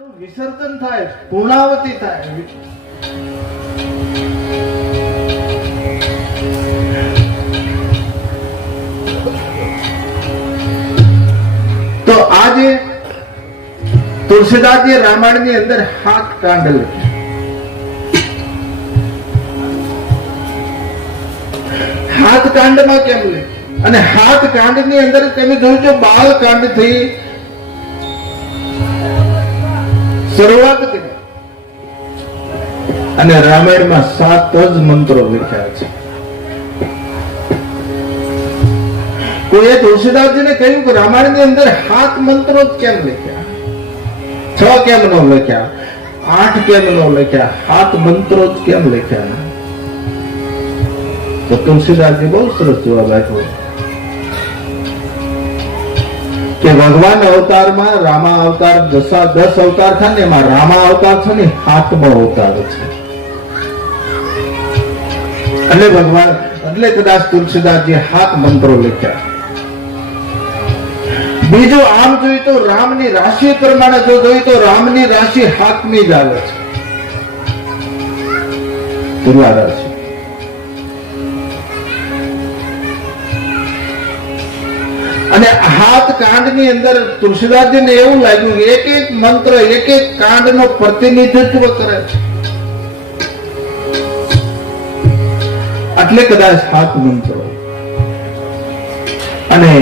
વિસર્જન થાય, પૂર્ણાવતી થાય. તો આજે તુલસીદાસજી રામાયણ ની અંદર 7 કાંડ લખ્યા. 7 કાંડમાં કેમ લખ્યા? અને 7 કાંડ ની અંદર તમે જોજો બાળ કાંડ થી શરૂઆત કરી અને રામાયણમાં 7 જ મંત્રો લખ્યા છે. કોઈએ તુલસીદાસજીને કહ્યું કે રામાયણ ની અંદર 7 મંત્રો જ કેમ લખ્યા, 6 કેમ ન લખ્યા, 8 કેમ ન લખ્યા, 7 મંત્રો જ કેમ લખ્યા? તો તુલસીદાસજી બહુ સરસ જવાબ આપ્યો કે ભગવાન અવતારમાં રામા અવતાર 10 અવતાર થાય ને એમાં રામા અવતાર છે ને 7મો અવતાર છે. એટલે ભગવાન એટલે કદાચ તુલસીદાસજી 7 મંત્રો લખ્યા. બીજું આમ જોઈએ તો રામની રાશિ પ્રમાણે જો જોઈએ તો રામની રાશિ 7મી જ આવે છે, તુલા રાશિ. અને 7 કાંડ ની અંદર તુલસીદાસજીને એવું લાગ્યું કે એક એક મંત્ર એક એક કાંડ નો પ્રતિનિધિત્વ કરે છે, એટલે કદાચ 7 મંત્રો. અને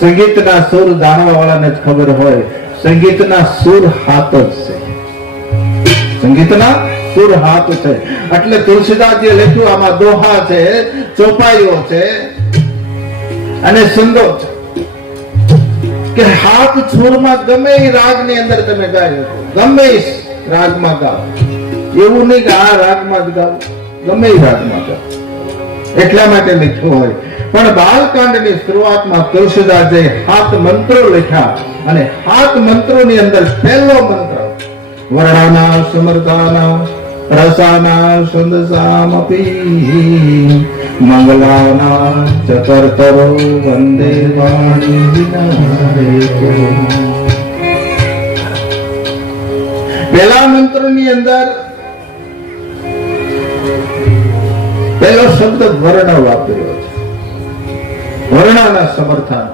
સંગીતના સુર જાણવા વાળાને જ ખબર હોય, સંગીતના સુર 7 જ છે, સંગીતના સુર 7 છે. એટલે તુલસીદાસજીએ લખ્યું આમાં દોહા છે, ચોપાઈઓ છે અને છંદો છે કે 7 સુરમાં ગમે એ રાગ ની અંદર તમે ગાય, ગમે એ રાગમાં ગાઓ, એવું નહીં કે આ રાગમાં જ ગાઓ, ગમે એ રાગમાં ગાઓ, એટલા માટે લખ્યું હોય. પણ બાલકાંડ ની શરૂઆતમાં તુલસીદાસજીએ 7 મંત્રો લખ્યા અને 7 મંત્રો ની અંદર પહેલો મંત્ર વર્ણાના સમર્થાના રસાના સુંદસામપી મંગલાના ચકર્તરો વંદે વાણી વિનાયકો. પહેલા મંત્ર ની અંદર પહેલો શબ્દ વર્ણ વાપર્યો છે, વર્ણાના સમર્થન.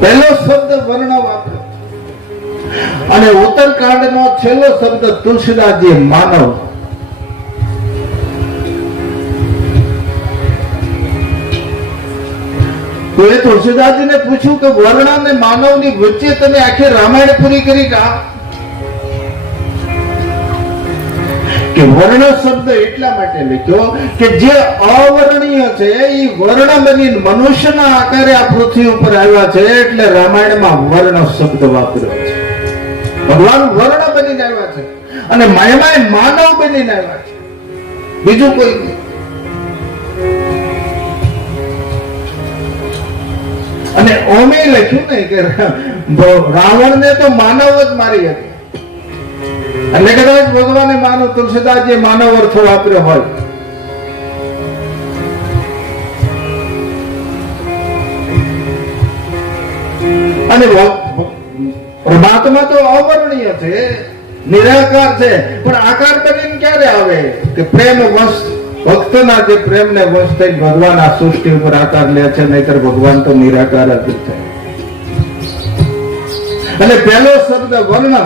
પહેલો શબ્દ વર્ણ વાપર્યો અને ઉત્તરકાંડ નો છેલ્લો શબ્દ તુલસીદાસજી માનવ. તો એ તુલસીદાસજીને પૂછ્યું કે વર્ણ અને માનવ ની વચ્ચે તમે આખી રામાયણ પૂરી કરી કા? કે વર્ણ શબ્દ એટલા માટે લખ્યો કે જે અવર્ણીય છે એ વર્ણ બની મનુષ્યના આકારે આ પૃથ્વી ઉપર આવ્યા છે, એટલે રામાયણમાં વર્ણ શબ્દ વાપર્યો છે. ભગવાન વર્ણ બનીને આવ્યા છે અને મહિમાએ માનવ બનીને આવ્યા છે, બીજું કોઈ નહીં. અને ઓમે લખ્યું નહીં કે રાવણને તો માનવ જ મારી હતી, એટલે કદાચ ભગવાને માનવ તુલસીદાસજી માનવ અર્થ વાપર્યો હોય. અને પરમાત્મા તો અવર્ણીય છે, નિરાકાર છે, પણ આકાર બનીને ક્યારે આવે કે પ્રેમ વશ, ભક્તના જે પ્રેમને વશ થઈ ભગવાન આ સૃષ્ટિ ઉપર આકાર લે છે, નહીતર ભગવાન તો નિરાકાર જ છે. અને પહેલો શબ્દ વર્ણ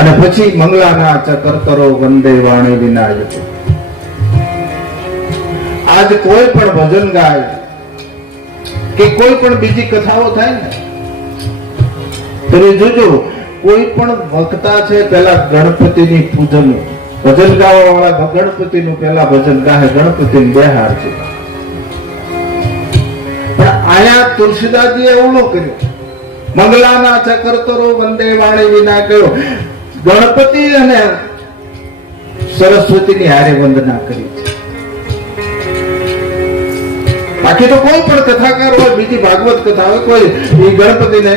અને પછી મંગલાના ચકર્તરો વંદે વાણી વિનાયકો. આજ કોઈ પણ ભજન ગાય કે કોઈ પણ બીજી કથાઓ થાય ને તો જોજો કોઈ પણ વક્તા છે પેલા ગણપતિની પૂજન ભજન ગાવા વાળા ગણપતિનું પેલા ભજન ગાહે, ગણપતિને બેહાર છે. પણ આયા તુલસીદાસજીએ એવું કર્યું, મંગલાના ચકર્તરો વંદે વાણી વિનાયકો. ગણપતિ અને સરસ્વતીની હારે વંદના કરી છે. બાકી તો કોઈ પણ કથાકાર હોય, બીજી ભાગવત કથા હોય, કોઈ એ ગણપતિને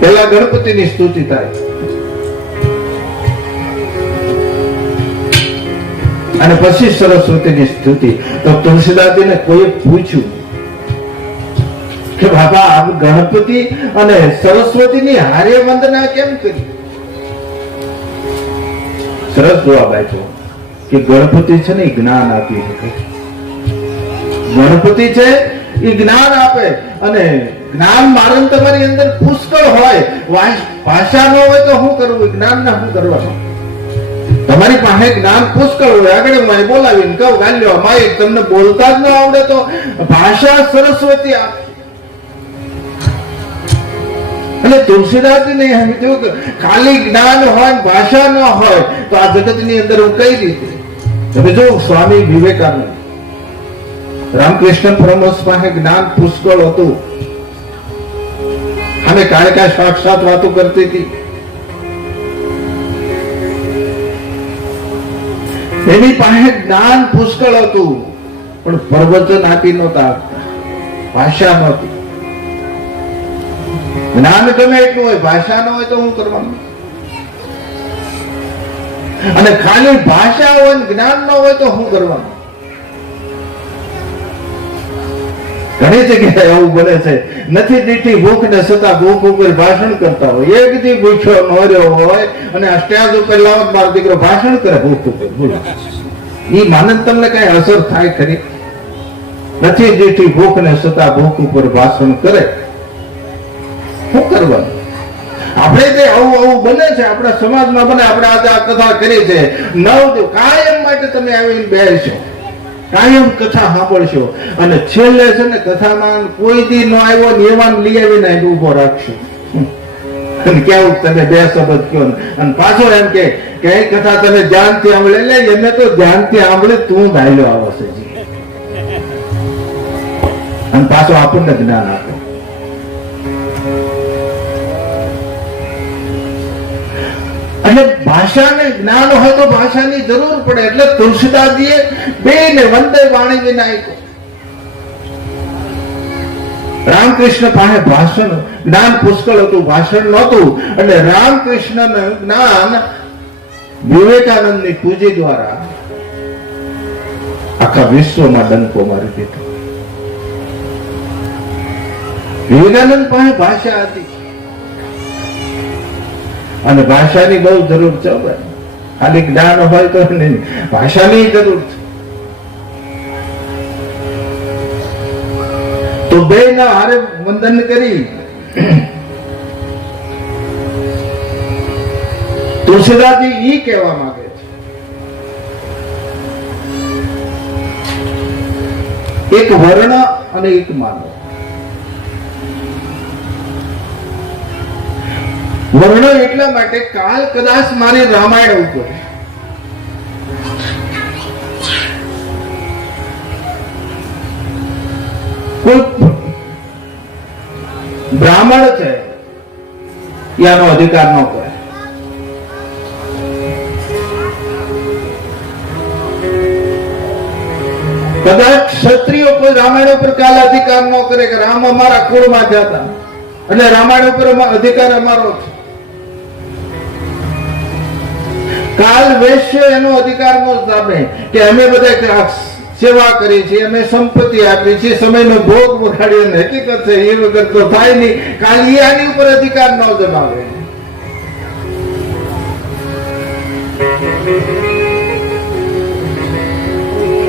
પહેલા ગણપતિની સ્તુતિ થાય અને પછી સરસ્વતીની સ્તુતિ. તો તુલસીદાસજીને કોઈ પૂછ્યું કે બાબા આપ ગણપતિ અને સરસ્વતીની હારે વંદના કેમ કરી? સરસ જવાબ આપ્યો કે ગણપતિ છે ને જ્ઞાન આપી શકે. ગણપતિ છે એ જ્ઞાન આપે, અને જ્ઞાન મારે તમારી અંદર પુષ્કળ હોય. ભાષા ન હોય તો શું કરવું? જ્ઞાન ના શું કરવાનું? તમારી પાસે જ્ઞાન પુષ્કળ હોય, આગળ માય બોલાવીને કહું ગાલ્યો માય તમને બોલતા જ ન આવડે તો ભાષા સરસ્વતી આપે. અને તુલસીદાસજી ને સમજ્યું કે ખાલી જ્ઞાન હોય ભાષા ન હોય તો આ જગત ની અંદર હું કઈ રીતે? તમે જો સ્વામી વિવેકાનંદ, રામકૃષ્ણ પરમહંસ પાસે જ્ઞાન પુષ્કળ હતું, અને કાળકા સાક્ષાત વાતો કરતી હતી. એની પાસે જ્ઞાન પુષ્કળ હતું, પણ પ્રવચન આપી નહોતા આપતા, ભાષા નહોતી. જ્ઞાન ગમે એટલું હોય, ભાષા ન હોય તો શું કરવાનું? અને ખાલી ભાષા હોય જ્ઞાન ન હોય તો શું કરવાનું? ઘણી જગ્યાએ એવું બને છે, નથી દીઠી ભૂખ ને છતાં ભૂખ ઉપર ભાષણ કરતા હોય. એક દી ભૂખ્યો ન રહ્યો હોય અને આ સ્ટેજ ઉપર લાવો મારો દીકરો ભાષણ કરે ભૂખ ઉપર, બોલો એ માનંદ તમને કઈ અસર થાય ખરી? નથી દીઠી ભૂખ ને છતાં ભૂખ ઉપર ભાષણ કરે, શું કરવાનું? આપણે જે આવું બને છે આપણા સમાજમાં બને. આપણે આજે આ કથા કરી છે, 9 દિવસ કાયમ માટે તમે આવીને બેસશો, કાયમ કથા સાંભળશો, અને છેલ્લે છે ને કથામાં કોઈ દી ન આવ્યો ને એવાન લઈ આવીને ઉભો રાખશો. કેવું તમે 2 શબ્દ કયો, અને પાછો એમ કે કઈ કથા તમે ધ્યાનથી સાંભળે, એટલે એમને તો ધ્યાનથી સાંભળે તું ધાયલો આવશે જી, અને પાછો આપણને જ્ઞાન આપે. અને ભાષાને જ્ઞાન હોય તો ભાષાની જરૂર પડે. એટલે તુલસીદાસજીએ બેને વંદે વાણી વિનાયક. રામકૃષ્ણ પાસે ભાષણ જ્ઞાન પુષ્કળ હતું, ભાષણ નહોતું. એટલે રામકૃષ્ણ જ્ઞાન વિવેકાનંદની પૂજી દ્વારા આખા વિશ્વમાં ડંકો મારી દીધો. વિવેકાનંદ પાસે ભાષા હતી, અને ભાષાની બહુ જરૂર છે. ખાલી જ્ઞાન હોય તો નહીં, ભાષાની જરૂર છે. તો બે ના હારે વંદન કરી તુલસીદાસજી ઈ કહેવા માંગે છે, એક વર્ણ અને એક માનવ. વર્ણ એટલા માટે કાલ કદાચ મારી રામાયણ ઉપર કોઈ બ્રાહ્મણ છે એનો અધિકાર ન કરે. કદાચ ક્ષત્રિયો કોઈ રામાયણ ઉપર કાલ અધિકાર ન કરે કે રામ અમારા કુળમાં જતા એટલે રામાયણ ઉપર અધિકાર અમારો છે. કાલ વૈશ્ય એનો અધિકાર નો સામે કે અમે બધા સેવા કરી છે, અમે સંપત્તિ આપી છે, સમયનો ભોગ વગાડ્યો. હકીકત છે એ વગર તો થાય નહીં. કાલ એ આની ઉપર અધિકાર ન જમાવે.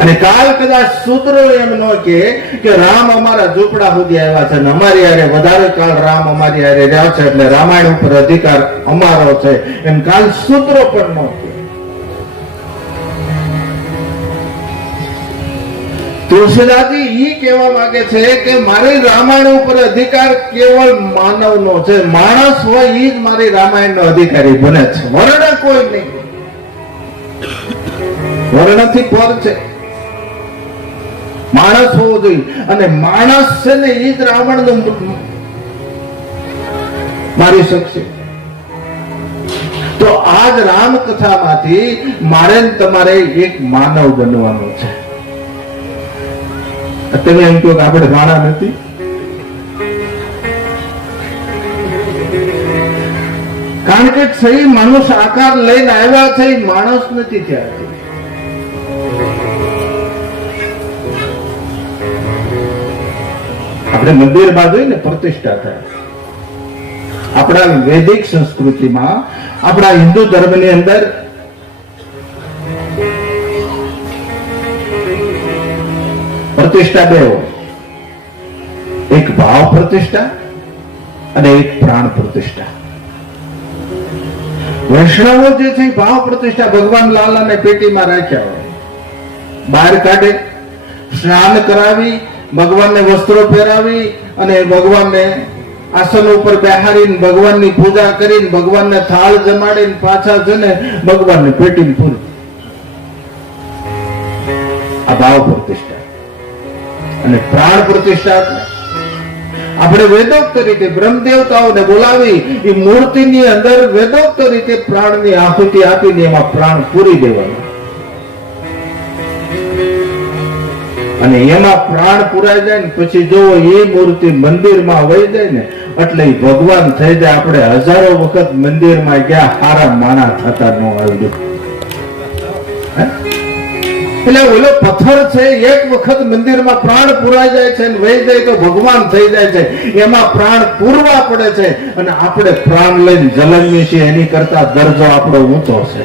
અને કાલ કદાચ સૂત્રો એમ ન કે રામ અમારા ઝૂંપડા સુધી આવ્યા છે અને અમારી હારે વધારે કાળ રામ અમારી હારે રહ્યા છે એટલે રામાયણ ઉપર અધિકાર અમારો છે, એમ કાલ સૂત્રો પણ ન કે. તુલસીદાસજી ઈ કહેવા માંગે છે કે મારી રામાયણ ઉપર અધિકાર કેવળ માનવનો છે. માણસ હોય ઈ જ મારી રામાયણનો અધિકારી બને છે, વર્ણ કોઈ નહીં. વર્ણથી પર છે, માણસ હોવો જોઈએ. અને માણસ છે ને ઈ જ રાવણ નું મારી શકશે. તો આજ રામ કથામાંથી મારે તમારે એક માનવ બનવાનું છે. તમે એમ કહો કે આપણે રાણા નથી. કારણ કે સહી મનુષ્ય આકાર લઈને આવ્યા છે, માણસ નથી થયા. આપણે આપણે મંદિરમાં જોઈને પ્રતિષ્ઠા થાય. આપણા વૈદિક સંસ્કૃતિમાં, આપણા હિન્દુ ધર્મની અંદર પ્રતિષ્ઠા બે હોય, એક ભાવ પ્રતિષ્ઠા અને એક પ્રાણ પ્રતિષ્ઠા. વૈષ્ણવો જે છે ભાવ પ્રતિષ્ઠા ભગવાન લાલાને પેટીમાં રાખ્યા હોય, બહાર કાઢે, સ્નાન કરાવી, ભગવાનને વસ્ત્રો પહેરાવી અને ભગવાનને આસન ઉપર બેહાડીને ભગવાનની પૂજા કરીને ભગવાનને થાળ જમાડીને પાછા જઈને ભગવાનને પેટીમાં પૂરી. આ ભાવ પ્રતિષ્ઠા. અને પ્રાણ પ્રતિષ્ઠા આપણે વેદોક્ત રીતે બ્રહ્મદેવતાઓને બોલાવી એ મૂર્તિની અંદર વેદોક્ત રીતે પ્રાણની આહુતિ આપીને એમાં પ્રાણ પૂરી દેવાના. અને એમાં પ્રાણ પુરાઈ જાય ને પછી જો એ મૂર્તિ મંદિરમાં વહી જાય ને એટલે ભગવાન થઈ જાય. આપણે હજારો વખત મંદિરમાં ગયા, હારા માણા થતા ન આવ્યું. એટલે ઓલો પથ્થર છે, એક વખત મંદિરમાં પ્રાણ પુરાઈ જાય છે અને વહી જાય તો ભગવાન થઈ જાય છે. એમાં પ્રાણ પૂરવા પડે છે અને આપણે પ્રાણ લઈને જલમીએ છીએ, એની કરતા દરજ્જો આપણો ઊંચો છે.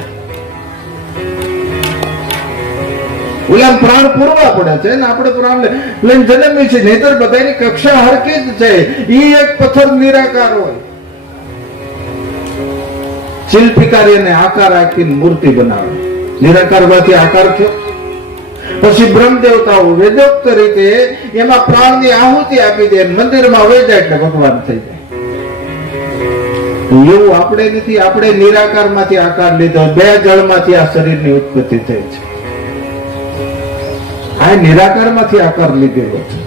ઓલા પ્રાણ પૂરવા પડે છે ને આપણે પ્રાણ લઈને જન્મીએ છીએ. નહીતર બધાની કક્ષા હરકી જ છે. ઈ એક પથ્થર નિરાકાર હોય, શિલ્પકારીને આકાર આપીને મૂર્તિ બનાવે. નિરાકાર માંથી આકાર થયો. પછી બ્રહ્મદેવતાઓ વેદોક્ત રીતે એમાં પ્રાણની આહુતિ આપી દે, મંદિરમાં વહી જાય એટલે ભગવાન થઈ જાય. એવું આપણે નથી. આપણે નિરાકાર માંથી આકાર લીધો. બે જળમાંથી આ શરીરની ઉત્પત્તિ થઈ છે. આ નિરાકાર માંથી આકાર લીધેલો છે.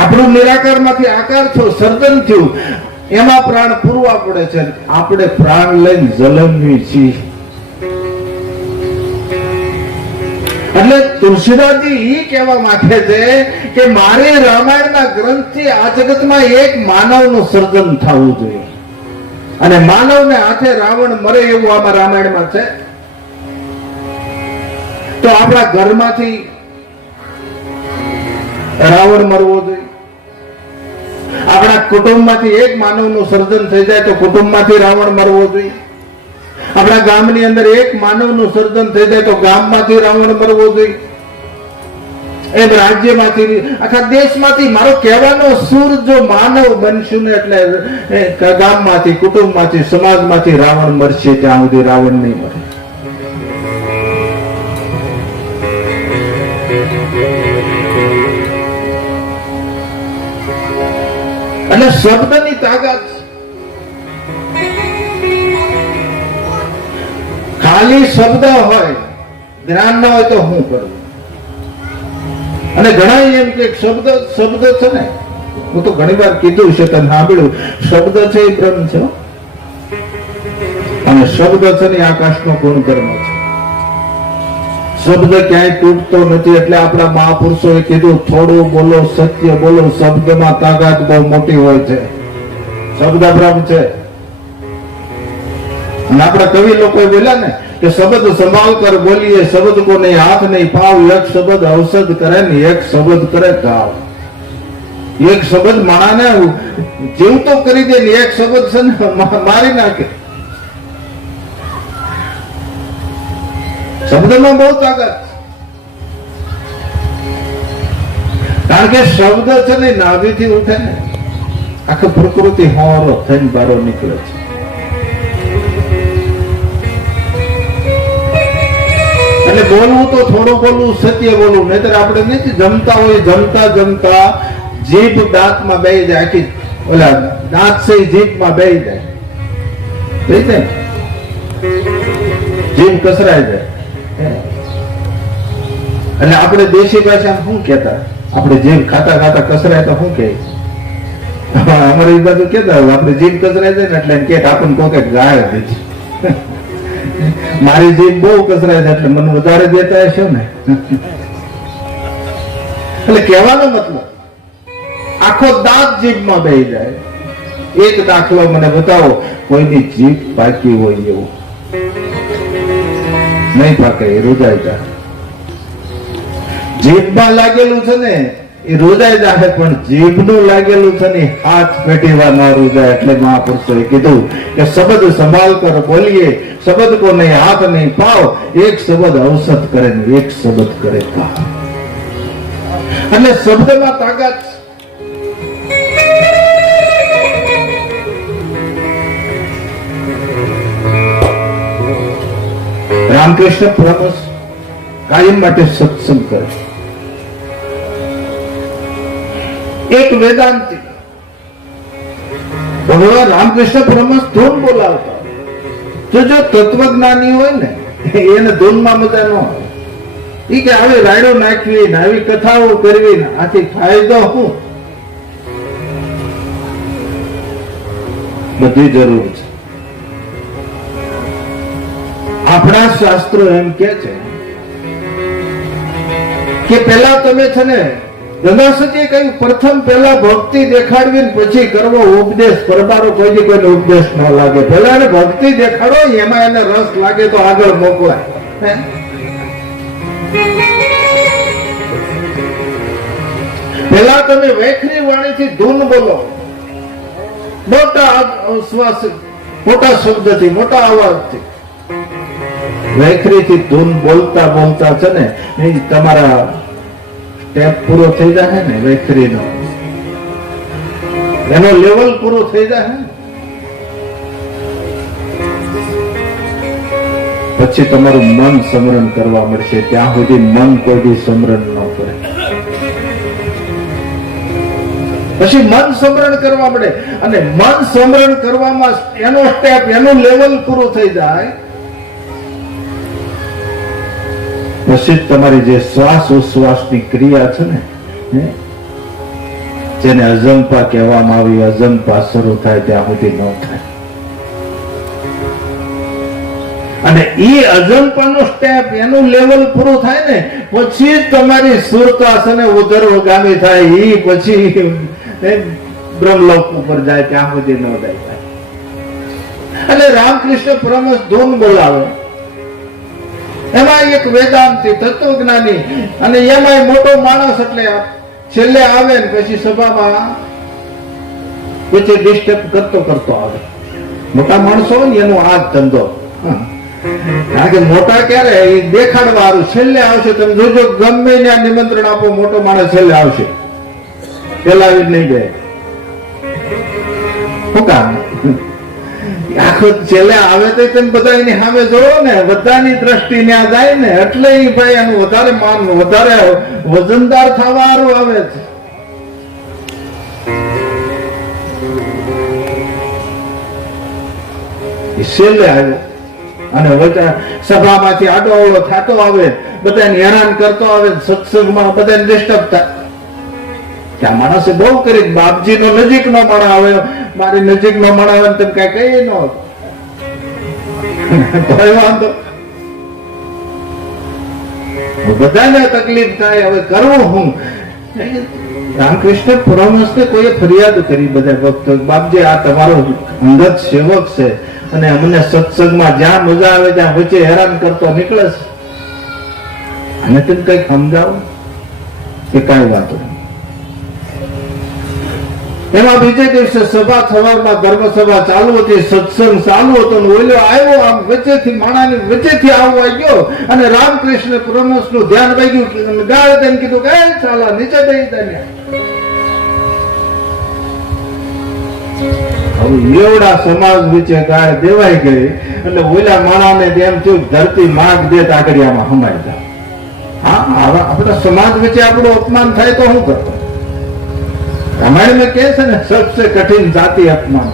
આપણું નિરાકાર માંથી આકાર થયો, સર્જન થયું, એમાં પ્રાણ પૂરવા પડે છે. આપણે પ્રાણ લઈને જલમવી છીએ. એટલે તુલસીદાસજી એ કહેવા માંગે છે કે મારી રામાયણના ગ્રંથથી આ જગતમાં એક માનવનું સર્જન થવું જોઈએ. અને માનવને હાથે રાવણ મરે એવું આમાં રામાયણમાં છે. તો આપણા ઘરમાંથી રાવણ મરવો જોઈએ. આપણા કુટુંબમાંથી એક માનવનું સર્જન થઈ જાય તો કુટુંબમાંથી રાવણ મરવો જોઈએ. આપણા ગામની અંદર એક માનવનું સર્જન થઈ જાય તો ગામમાંથી રાવણ મરવો જોઈએ. એમ રાજ્યમાંથી, આખા દેશમાંથી. મારો કહેવાનો સુર જો માનવ બનશું ને એટલે ગામમાંથી, કુટુંબમાંથી, સમાજમાંથી રાવણ મરશે. ત્યાં સુધી રાવણ નહીં મરે. એટલે શબ્દની તાકાત. ખાલી શબ્દ હોય, જ્ઞાન ના હોય તો શું કરવું? અને ઘણા એમ કે શબ્દ છે ને, હું તો ઘણી વાર કીધું છે, તમે સાંભળ્યું, શબ્દ છે એ બ્રહ્મ છે અને શબ્દ છે ને આકાશનો ગુણધર્મ છે. શબ્દ ક્યાંય તૂટતો નથી. એટલે આપણા મહાપુરુષોએ કીધું થોડું બોલો, સત્ય બોલો. શબ્દમાં તાકાત બહુ મોટી હોય છે. શબ્દ બ્રહ્મ છે. અને આપણા કવિ લોકો બોલ્યા ને કે શબ્દ સંભાળ કર બોલીએ, શબ્દ કો નહીં હાથ નહીં પાવ, એક શબ્દ ઔષધ કરે ને એક શબ્દ કરે ઘાવ. એક શબ્દ માણાને જીવતો કરી દે ને એક શબ્દ છે ને મારી નાખે. શબ્દમાં બહુ તાકાત. કારણ કે શબ્દ છે ને નાભીથી ઉઠે ને આખી પ્રકૃતિ હોરો થઈને બારો નીકળે છે. એટલે બોલવું તો થોડું બોલવું, સત્ય બોલવું. નહીતર આપણે નથી જમતા હોય, જમતા જીભ દાંતમાં બેહી જાય. આખી ઓલા દાંત છે જીભમાં બેહી જાય, જીભ કસરાઈ જાય. એટલે આપણે દેશી ભાષામાં શું કહેતા? આપણે જીભ ખાતા ખાતા કસરાય તો શું કહે? અમારે એ બાજુ કેતા આપણે જીભ કસરાય જાય ને એટલે કે આપણને કોકે ગાય દીધી. મારી જીભ બહુ કસરાય છે એટલે મને વધારે દેતા હશે ને. એટલે કહેવાનો મતલબ આખો દાંત જીભમાં બેહી જાય. એક દાખલો મને બતાવો કોઈની જીભ પાકી હોય એવું. નહીં પાકે, એ રૂજાઈ જાય. જીભમાં લાગેલું છે ને એ રોજાઈ જાય, પણ જીભનું લાગેલું છે ને હાથ પેટીવા ન રોજાય. એટલે મહાપુરુષોએ કીધું કે શબ્દ સંભાળ કર બોલીએ, શબ્દ કો નહીં હાથ નહીં પાવ, એક શબ્દ ઔષધ કરે ને એક શબ્દ કરે કામ. એટલે શબ્દમાં તાકાત. રામકૃષ્ણ પરમહંસ કાયમ માટે સત્સંગ કરે. એક વેદાંતિ ભગવાન રામકૃષ્ણ પરમહંસ ધૂન બોલાવતા. જો તત્વજ્ઞાની હોય ને એને ધૂનમાં મજા ન આવે. ઈ કે આવી રાયડો નાખવી ને આવી કથાઓ કરવી ને આથી ફાયદો શું? બધી જરૂર છે. આપણા શાસ્ત્રો એમ કે છે કે પેલા તમે છે ને ગંગાસજીએ કહ્યું પ્રથમ પેલા ભક્તિ દેખાડવી ને પછી કરવો ઉપદેશ. પરબારો કોઈ કોઈને ઉપદેશ ન લાગે, પેલા એને ભક્તિ દેખાડો, એમાં એને રસ લાગે તો આગળ મોકલાય. પેલા તમે વૈખરી વાણીથી ધૂન બોલો, મોટા શ્વાસ, મોટા શબ્દથી, મોટા અવાજથી. વૈખરીથી ધૂન બોલતા બોલતા છે ને એ તમારા ટેપ પૂરો થઈ જાય ને, વૈખરીનો એનો લેવલ પૂરો થઈ જાય, પછી તમારું મન સમરણ કરવા મળશે. ત્યાં સુધી મન કોઈ દી સમરણ ન કરે. પછી મન સમરણ કરવા મળે, અને મન સમરણ કરવામાં એનો સ્ટેપ, એનું લેવલ પૂરું થઈ જાય પછી તમારી જે શ્વાસ ઉશ્વાસની ક્રિયા છે ને, જેને અજંપા કહેવામાં આવી, અજંપા શરૂ થાય ત્યાં સુધી ન થાય. અને એ અજંપાનો સ્ટેપ, એનું લેવલ પૂરું થાય ને પછી જ તમારી સુરતા છે ને ઉદર્વગામી થાય. એ પછી બ્રહ્મલોક ઉપર જાય, ત્યાં સુધી ન જાય. એટલે રામકૃષ્ણ પરમહંસ ધૂન બોલાવે. એમાં એક વેદાંતિ તત્વજ્ઞાની, અને એમાં મોટો માણસ, એટલે છેલ્લે આવે ને પછી સભામાં વચ્ચે ડિસ્ટર્બ કરતો આવે. મોટા માણસો હોય ને એનો આ ધંધો. કારણ કે મોટા ક્યારે એ દેખાડવા છેલ્લે આવશે. તમે જોજો, ગમે ત્યાં નિમંત્રણ આપો, મોટો માણસ છેલ્લે આવશે, પેલા આવી નહીં જાય. શું કામ? આખો છેલ્લે આવે તો તમે બધા એની સામે જોવો ને, બધાની દ્રષ્ટિ ત્યાં જાય ને, એટલે એ ભાઈ એનું વધારે માન, વધારે વજનદાર થવાનું આવે છે. છેલ્લે આવે અને સભામાંથી આડો અવળો થતો આવે, બધાને હેરાન કરતો આવે, સત્સંગમાં બધાને ડિસ્ટર્બ થાય. ત્યાં માણસે બહુ કરી, બાપજી નો નજીક નો માણસ આવે, મારી નજીક નો માણસ આવે, તમે કઈ કઈ ન વાંધો. બધાને તકલીફ થાય, હવે કરવું હું? રામકૃષ્ણ પરમહંસને કોઈએ ફરિયાદ કરી, બધા ભક્તો, બાપજી આ તમારો અંગત સેવક છે અને અમને સત્સંગમાં જ્યાં મજા આવે ત્યાં વચ્ચે હેરાન કરતો નીકળે છે, અને તમે કઈક સમજાવો કે કઈ વાંધો નહીં. એમાં બીજે દિવસે સભા સવારમાં ધર્મસભા ચાલુ હતી, સત્સંગ ચાલુ હતો, ઓલો આવ્યો આમ વચ્ચેથી, માણાની વચ્ચેથી આવવા ગયો, અને રામકૃષ્ણ પરમહંસ નું ધ્યાન વાગ્યું, ગાળ દઈને કીધું કે ચાલા નીચે બેસી જાય. એવડા સમાજ વચ્ચે ગાળ દેવાઈ ગઈ, એટલે ઓલા માણાને એમ થયું ધરતી માગ દે તાકડિયામાં હમાઈ જાય. હા, આપણા સમાજ વચ્ચે આપણું અપમાન થાય તો શું કરતો? રામાયણ માં કે છે ને, સબસે કઠિન જાતિ અપમાન.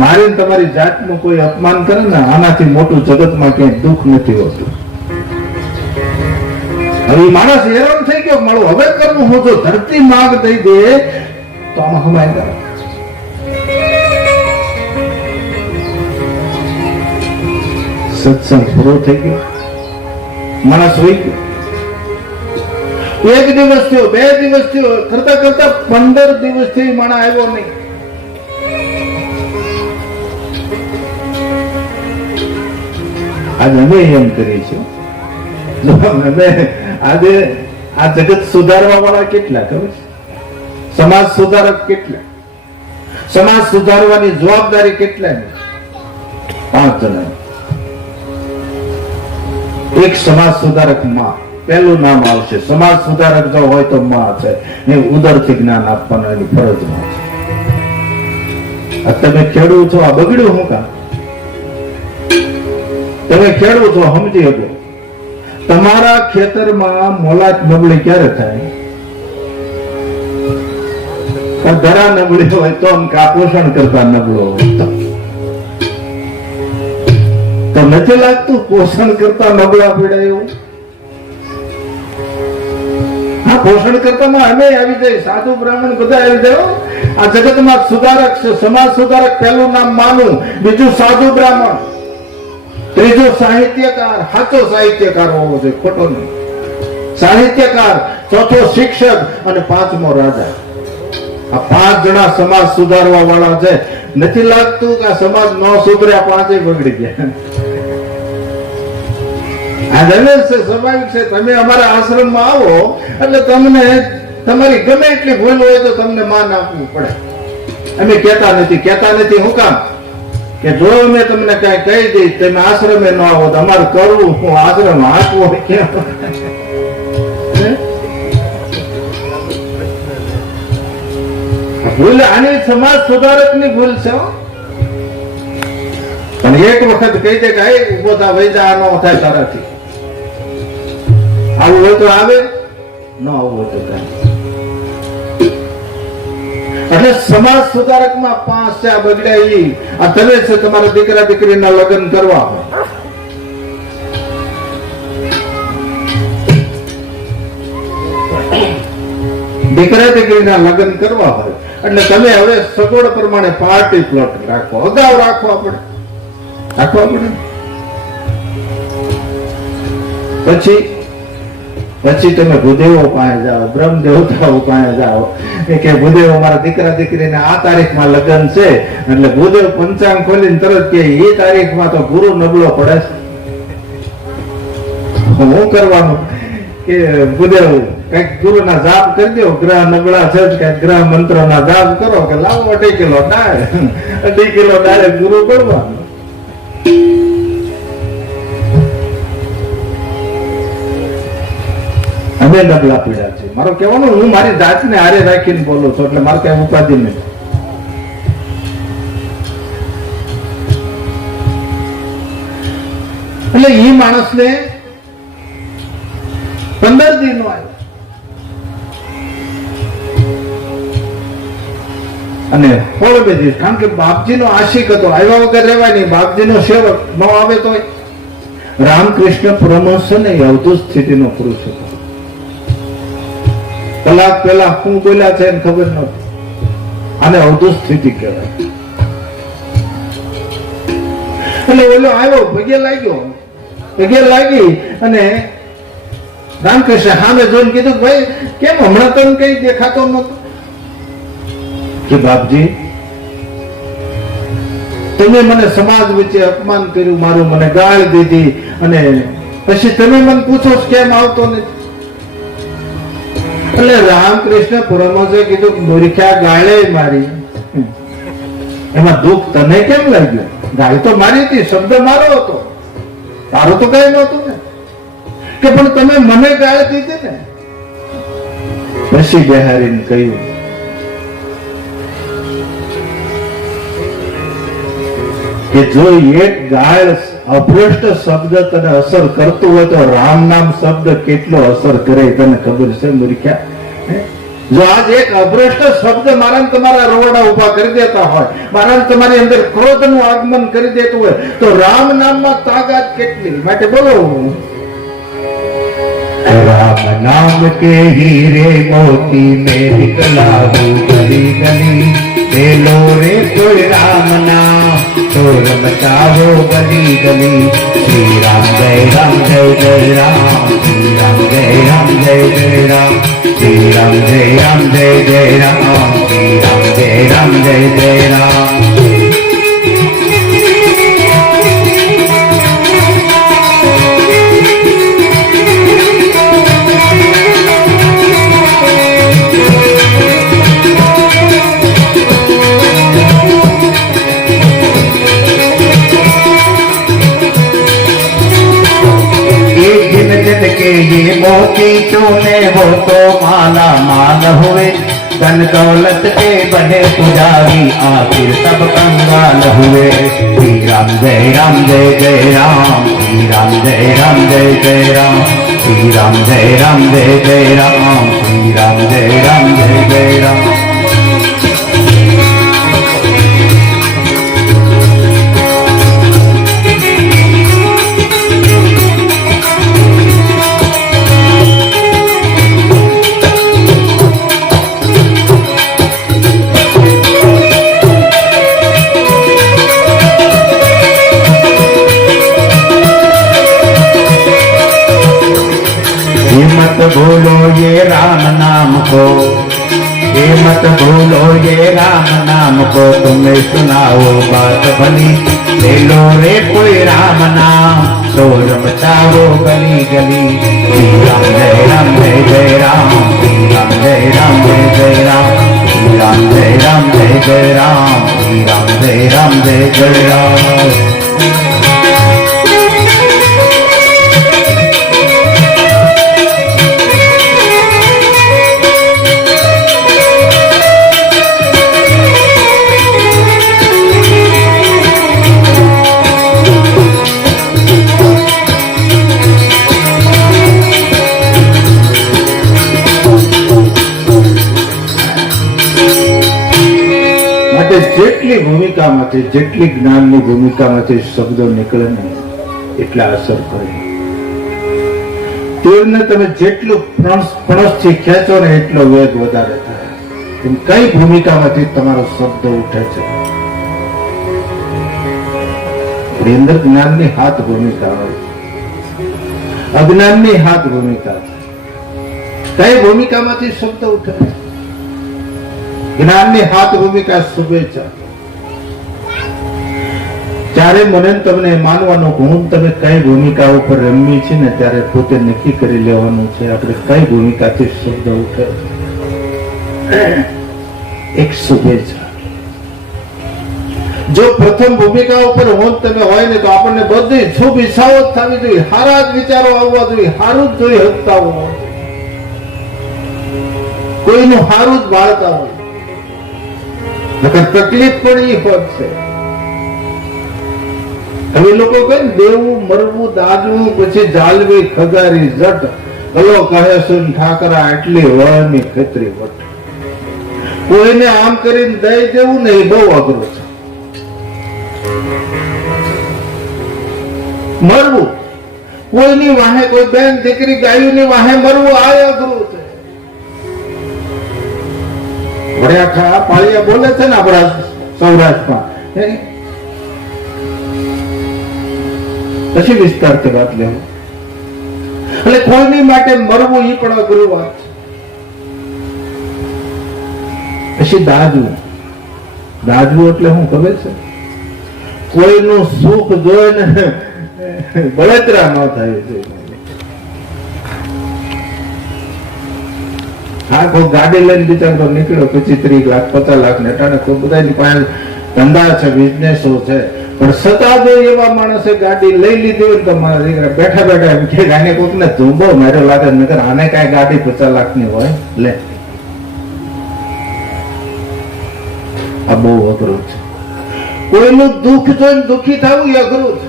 મારી તમારી જાતનું કોઈ અપમાન કરે ને, આનાથી મોટું જગતમાં ક્યાંય દુઃખ નથી હોતું. હવે માણસ હેરાન થઈ ગયો, મારું હવે કરવું હું, જો ધરતી માગ દઈ દે તો આમાં હમાય જાય. સત્સંગ પૂરો થઈ ગયો, માણસ હોઈ ગયો. એક દિવસ થયો, 2 દિવસ થયો, કરતા કરતા 15 દિવસ થી માણસ આવ્યો નહીં. આજે અમે એમ કરીશું, આજે આ જગત સુધારવા વાળા કેટલા ખબર છે? સમાજ સુધારક કેટલા? સમાજ સુધારવાની જવાબદારી કેટલા? 5 જણા. એક સમાજ સુધારક માં પહેલું નામ આવશે. સમાજ સુધારક જો હોય તો માં છે, એ ઉદરથી જ્ઞાન આપવાનું એની ફરજમાં છે. તમે ખેડૂત છો, આ બગડ્યું હું કામ? તમે ખેડૂત છો, સમજી શકો. તમારા ખેતરમાં મોલાત નબળી ક્યારે થાય? ધરા નબળી હોય તો, પોષણ કરતા નબળો હોય તો નથી લાગતું પોષણ કરતા નબળા પીડા એવું? હા, પોષણ કરતામાં અમે આવી જાય, સાધુ બ્રાહ્મણ બધા આવી જાય. આ જગતમાં સુધારક છે, સમાજ સુધારક. પહેલું નામ માનું, બીજું સાધુ બ્રાહ્મણ, ત્રીજું સાહિત્યકાર. સાચો સાહિત્યકાર હોવો જોઈએ, ખોટો નહીં. સાહિત્યકાર, ચોથો શિક્ષક અને પાંચમો રાજા. આ 5 જણા સમાજ સુધારવા વાળા છે. નથી લાગતું કે આ સમાજ ન સુધર્યા, 5 બગડી ગયા? આ જને સ્વાભાવિક છે. તમે અમારા આશ્રમમાં આવો એટલે તમને તમારી ગમે એટલી ભૂલ હોય તો તમને માન આપવું પડે. અમે કહેતા નથી. શું કામ? કે જો અમે તમને કઈ કહી દઈ, તમે આશ્રમે ન આવો તો અમારે કરવું હું? આશ્રમ આપવો કેમ? ભૂલ આની સમાજ સુધારક ની ભૂલ છે. પણ એક વખત કહી દે કે ઉભો થા, વૈદા ન થાય તારાથી. આવું હોય તો આવે, ન આવું હોય તો થાય. એટલે સમાજ સુધારક માં 5 છે. આ બગડ્યા આ તમે છે. તમારા દીકરા દીકરીના લગ્ન કરવા હોય, દીકરા દીકરીના લગ્ન કરવા હોય એટલે તમે હવે સગવડ પ્રમાણે પાર્ટી પ્લોટ રાખો. અગાઉ રાખવા પડે. પછી તમે ભૂદેવો પાસે જાઓ, બ્રહ્મ દેવતાઓ પાસે જાઓ કે ભૂદેવો મારા દીકરા દીકરીને આ તારીખમાં લગ્ન છે. એટલે ભૂદેવ પંચાંગ ખોલીને તરત કે એ તારીખમાં તો ગુરુ નબળો પડે છે. હું કરવાનું કે ભૂદેવ કઈક ગુરુના જાપ કરી દો, ગ્રહ નબળા છે, કઈક ગ્રહ મંત્રોના જાપ કરો કે લાવો 2 કિલો દાળ, 2 કિલો દાળે ગુરુ કરવાનું. અમે નબળા પીડા છે. મારો કહેવાનું, હું મારી જાતને હારે રાખીને બોલું છું, એટલે મારે કઈ ઉપાધિ નહીં. એટલે એ માણસને 15 દિન આવ્યો અને 16 દિવસ. કારણ કે બાપજીનો આશિક હતો, આવ્યા વગર રહેવાય નહીં. બાપજીનો સેવક ન આવે તો. રામકૃષ્ણ પરમહંસ ને અવધૂત સ્થિતિનો પુરુષ હતો. કલાક પહેલા શું બોલ્યા છે એને ખબર નહોતી. આને અવધૂત સ્થિતિ કહેવાય. એટલે ઓલો આવ્યો, પગે લાગી અને રામકૃષ્ણ સામે જોઈને કીધું, ભાઈ કેમ હમણાં તને કઈ દેખાતો નતો? કે બાપજી, તમે મને સમાજ વચ્ચે અપમાન કર્યું, મારું મને ગાળ દીધી, અને પછી તમે મને પૂછો કેમ આવતો નથી? એટલે રામકૃષ્ણ પરમહંસે કીધું, મૂર્ખ્યા, ગાળે મારી, એમાં દુઃખ તને કેમ લાગ્યું? ગાળ તો મારી હતી, શબ્દ મારો હતો, તારો તો કઈ નહોતું ને. કે પણ તમે મને ગાળ દીધી ને. પછી બિહારીને કહ્યું કે જો એક ગાળ અભ્રષ્ટ શબ્દ તને અસર કરતું હોય તો રામ નામ શબ્દ કેટલો અસર કરે તને ખબર છે મૂર્ખ્યા? જો આજ એક અભ્રષ્ટ શબ્દ મારા તમારા રવાડા ઉભા કરી દેતા હોય, મારા તમારી અંદર ક્રોધનું આગમન કરી દેતું હોય, તો રામ નામમાં તાકાત કેટલી. માટે બોલો, राम नाम के हीरे मोती में दिखलाऊं गली गली, ले लो रे कोई राम नाम तो रमताओ गली गली. श्री राम जय राम जय जय राम, श्री राम जय राम जय जय राम, श्री राम जय राम जय जय राम, श्री राम जय राम जय जय राम. हीरे मोती चूने वो तो माला माल हुए, धन दौलत के बने पुजारी आखिर सब कंगाल हुए। श्री राम जय राम जय जय राम, श्री राम जय राम जय जय राम, श्री राम जय राम जय जय राम, श्री राम जय राम जय जय राम। मत भूलो ये राम नाम को, ये मत भूलो ये राम नाम को, तुम्हें सुनाओ बात भली। ले लो रे कोई राम नाम, शोर मचाओ गली गली। श्री राम जय राम जय जय राम, श्री राम जय राम जय जय राम, श्री राम जय राम जय जय राम, श्री राम जय राम जय जय राम। જેટલી ભૂમિકામાંથી, જેટલી જ્ઞાનની ભૂમિકામાંથી શબ્દો નીકળે ને એટલા અસર કરે. તીરને તમે જેટલું ફણસથી ખેંચો ને એટલો વેગ વધારે થાય. એમ કઈ ભૂમિકામાંથી તમારો શબ્દ ઉઠે છે? એની અંદર જ્ઞાનની હાથ ભૂમિકા હોય, અજ્ઞાનની હાથ ભૂમિકા છે. કઈ ભૂમિકામાંથી શબ્દ ઉઠે છે? જ્ઞાનની હાથ ભૂમિકા શુભેચ્છા. ત્યારે મને તમને માનવાનું હું તમે કઈ ભૂમિકા ઉપર રમી છે ને ત્યારે પોતે નક્કી કરી લેવાનું છે આપણે કઈ ભૂમિકાથી શબ્દ ઉઠે. એક શુભેચ્છા. જો પ્રથમ ભૂમિકા ઉપર હું તમે હોય ને તો આપણને બધી શુભ ઈચ્છાઓ જ થવી જોઈએ, સારા જ વિચારો આવવા જોઈએ, સારું જ જોઈ હકતા હોય, કોઈનું સારું જ બાળતા હોય. તકલીફ પણ એ હોત છે. હવે લોકો કહે ને દેવું મરવું દાદવું પછી જાલવી ખગારી જટ, ગલો કહે સુન ઠાકરા એટલી વળની ખેતરી વટ. કોઈને આમ કરીને દઈ દેવું ને એ બહુ અઘરું છે. મરવું કોઈની વાહે, કોઈ બેન દીકરી ગાયોની વાહે મરવું આ અઘરું છે. વડ્યા પાળિયા બોલે છે ને આપણા સૌરાષ્ટ્રમાં, પછી વિસ્તારથી વાત લેવું. એટલે કોઈની માટે મરવું એ પણ અઘરું વાત છે. પછી દાદવું. દાદવું એટલે શું ખબર છે? કોઈનું સુખ જોઈને બળતરા ન થાય જોઈએ. હા, કોઈ ગાડી લઈને બિચારો નીકળ્યો પછી 30 લાખ 50 લાખ ને અટાણે કોઈ બધાની પાસે ધંધા છે, બિઝનેસો છે, પણ છતાં જો એવા માણસે ગાડી લઈ લીધી હોય તો મારા દીકરા બેઠા બેઠા એમ કે આને કોઈક ને ધૂંબો માર્યો લાગે, નકર આને કઈ ગાડી 50 લાખ ની હોય લે. આ બહુ અઘરું છે. કોઈનું દુઃખ જોઈને દુઃખી થવું એ અઘરું છે,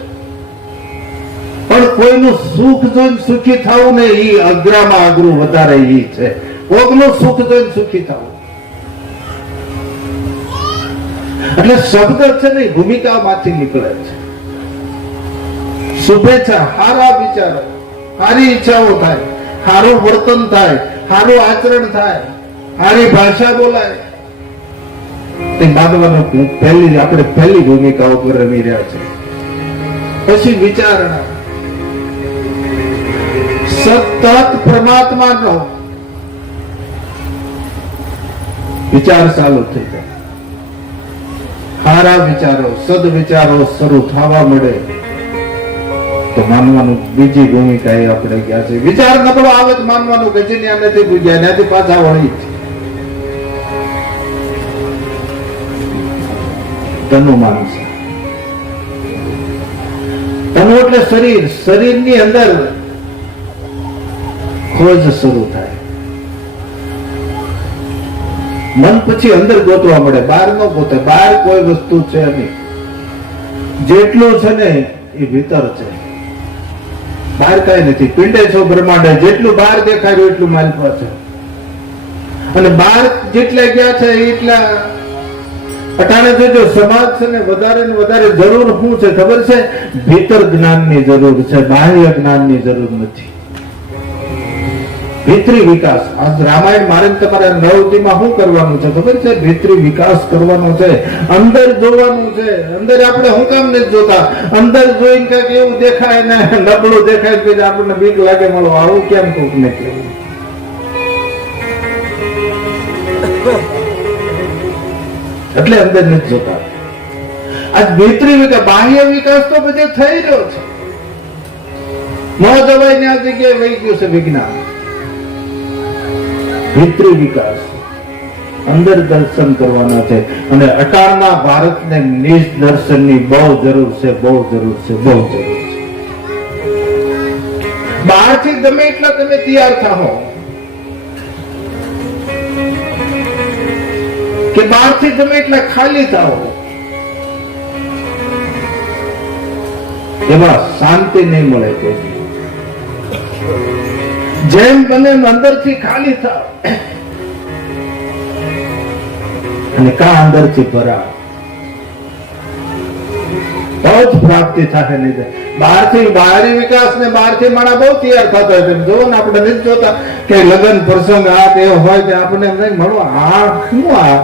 પણ કોઈનું સુખ જોઈને સુખી થવું ને એ અઘરામાં અઘરું વધારે એ છે. કોકનું સુખ જોઈને સુખી થવું. એટલે શબ્દ છે ને ભૂમિકામાંથી નીકળે છે. શુભેચ્છા, સારા વિચારો, સારી ઈચ્છાઓ થાય, સારું વર્તન થાય, સારું આચરણ થાય, સારી ભાષા બોલાય. તે માનવાનું આપણે પહેલી ભૂમિકા ઉપર રમી રહ્યા છે. પછી વિચારણા. સતત પરમાત્માનો વિચાર ચાલુ થઈ જાય. સારા વિચારો, સદ વિચારો શરૂ થવા મળે તો માનવાનું બીજી ભૂમિકા એ આપણે ગયા છે. વિચાર નબળો આવે તો માનવાનું કે છે ત્યાં નથી ભૂગ્યા, ત્યાંથી પાછા વળી. તનુ માનસ. તનુ એટલે શરીર. શરીરની અંદર ખોજ શરૂ થાય. મન પછી અંદર ગોતવા મળે, બહાર ન ગોતે. બહાર કોઈ વસ્તુ છે નહીં. જેટલું છે ને એ ભીતર છે, બહાર કઈ નથી. પિંડે છો બ્રહ્માંડે, જેટલું બહાર દેખાયું એટલું માલપા છે. અને બહાર જેટલા ગયા છે એટલા અટાણે જોજો સમાજ છે ને વધારે જરૂર શું છે ખબર છે? ભીતર જ્ઞાનની જરૂર છે, બાહ્ય જ્ઞાનની જરૂર નથી. ભીતરી વિકાસ. આજ રામાયણ મારે તમારે નવદીમાં શું કરવાનું છે ખબર છે? ભીતરી વિકાસ કરવાનો છે, અંદર જોવાનું છે. અંદર આપણે શું કામ નથી જોતા? અંદર જોઈને કઈક એવું દેખાય ને નબળું દેખાય કે આપણને બીક લાગે, મળો આવું કેમ કોક ને કેવું. એટલે અંદર નથી જોતા. આજ ભીતરી વિકાસ, બાહ્ય વિકાસ તો બધે થઈ રહ્યો છે. ન જવાય ને આ જગ્યાએ વહી ગયું છે વિજ્ઞાન. ભીતરી વિકાસ, અંદર દર્શન કરવાના છે. અને અટાણના ભારતને નિજ દર્શનની બહુ જરૂર છે, બહુ જરૂર છે, બહુ જરૂર છે. બહારથી ગમે એટલા તમે તૈયાર થાઓ કે બહારથી ગમે એટલા ખાલી થાઓ, એમાં શાંતિ નહીં મળે કોઈ. જેમ બને અંદરથી ખાલી થાવ અને કા અંદરથી ભરા, તો જ પ્રાપ્તિ થાય. નહીં બહારથી બહારી વિકાસ ને બહારથી માણા બહુ તૈયાર થતા હોય. જોવો ને આપણે નથી જોતા કે લગ્ન પ્રસંગ આ તે હોય કે આપણે એમ નહીં મળો આ શું આ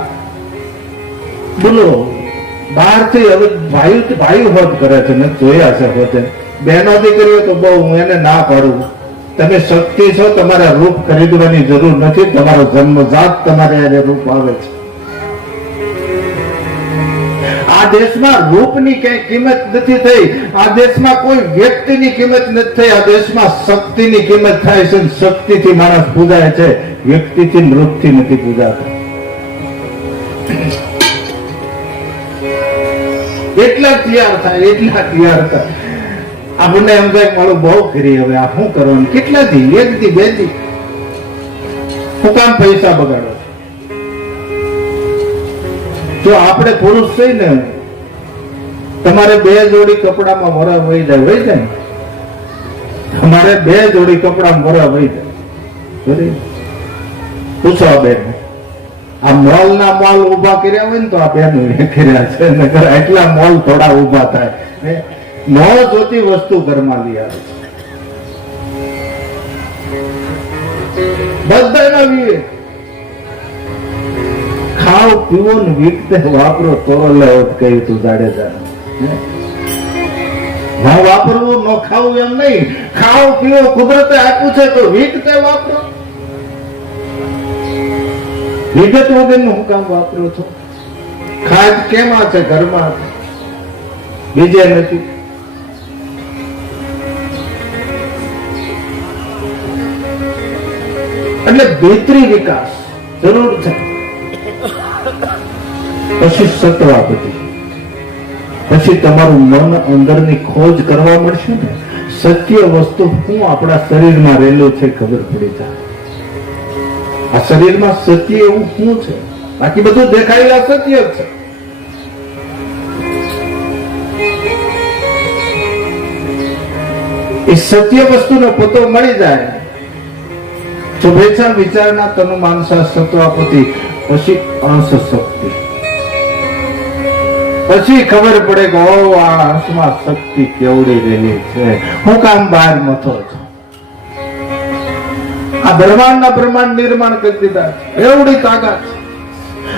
બોલો બહારથી. હવે ભાઈ હોત કરે છે, મેં જોયા છે હોતે. બહેનો દીકરીઓ તો બહુ હું એને ના પાડું. તમે શક્તિ છો, તમારે રૂપ ખરીદવાની જરૂર નથી. તમારો જન્મજાત તમારે રૂપ આવે છે. આ દેશમાં રૂપની કઈ કિંમત નથી થઈ. આ દેશમાં કોઈ વ્યક્તિની કિંમત નથી થઈ. આ દેશમાં શક્તિની કિંમત થાય છે. શક્તિથી માણસ પૂજાય છે, વ્યક્તિથી રૂપથી નથી પૂજાતા. એટલા તૈયાર થાય, એટલા તૈયાર થાય. આપણને એમ થાય મારું બહુ કરી, હવે આ શું કરવાનું? કેટલા દી? એક દી, બે દી? શું કામ પૈસા બગાડો? જો આપણે પુરુષ થઈ ને, તમારે 2 જોડી કપડામાં મોરા વહી જાય. તમારે 2 જોડી કપડામાં મોરા વહી જાય. પૂછો બેન, આ મોલ ના મોલ ઉભા કર્યા હોય ને તો આ બેન કર્યા છે. એટલા મોલ થોડા ઉભા થાય. ન જોતી વસ્તુ ઘરમાં લઈ આવે બધાના વિવેક. ખાવ પીવો ને વીકતે વાપરો તો લેવો કહ્યું તું જાડેજા. ન વાપરવું ન ખાવું એમ નહીં. ખાવ પીવો કુદરતે આપ્યું છે તો વીકતે વાપરો. વિગત વગર નું હું કામ વાપરો છો? ખાદ કેમાં છે? ઘરમાં, બીજે નથી. એટલે ભીતરી વિકાસ જરૂર છે. પછી સત્વાપતિ, પછી તમારું મન અંદરની ખોજ કરવા મળશે ને. સત્ય વસ્તુ શું આપણા શરીરમાં રહેલું છે ખબર પડી જાય. આ શરીરમાં સત્ય એવું શું છે? બાકી બધું દેખાયેલા સત્ય જ છે. એ સત્ય વસ્તુનો પતો મળી જાય. શુભેચ્છા વિચારના તનુ માનસા સત્વાપતિ, પછી અંશ શક્તિ. પછી ખબર પડે કે ઓ આ અંશમાં શક્તિ કેવડી રહેલી છે. હું કામ બહાર મથો છો? આ બ્રહ્માંડ નિર્માણ કરી દીધા. એવડી તાકાત.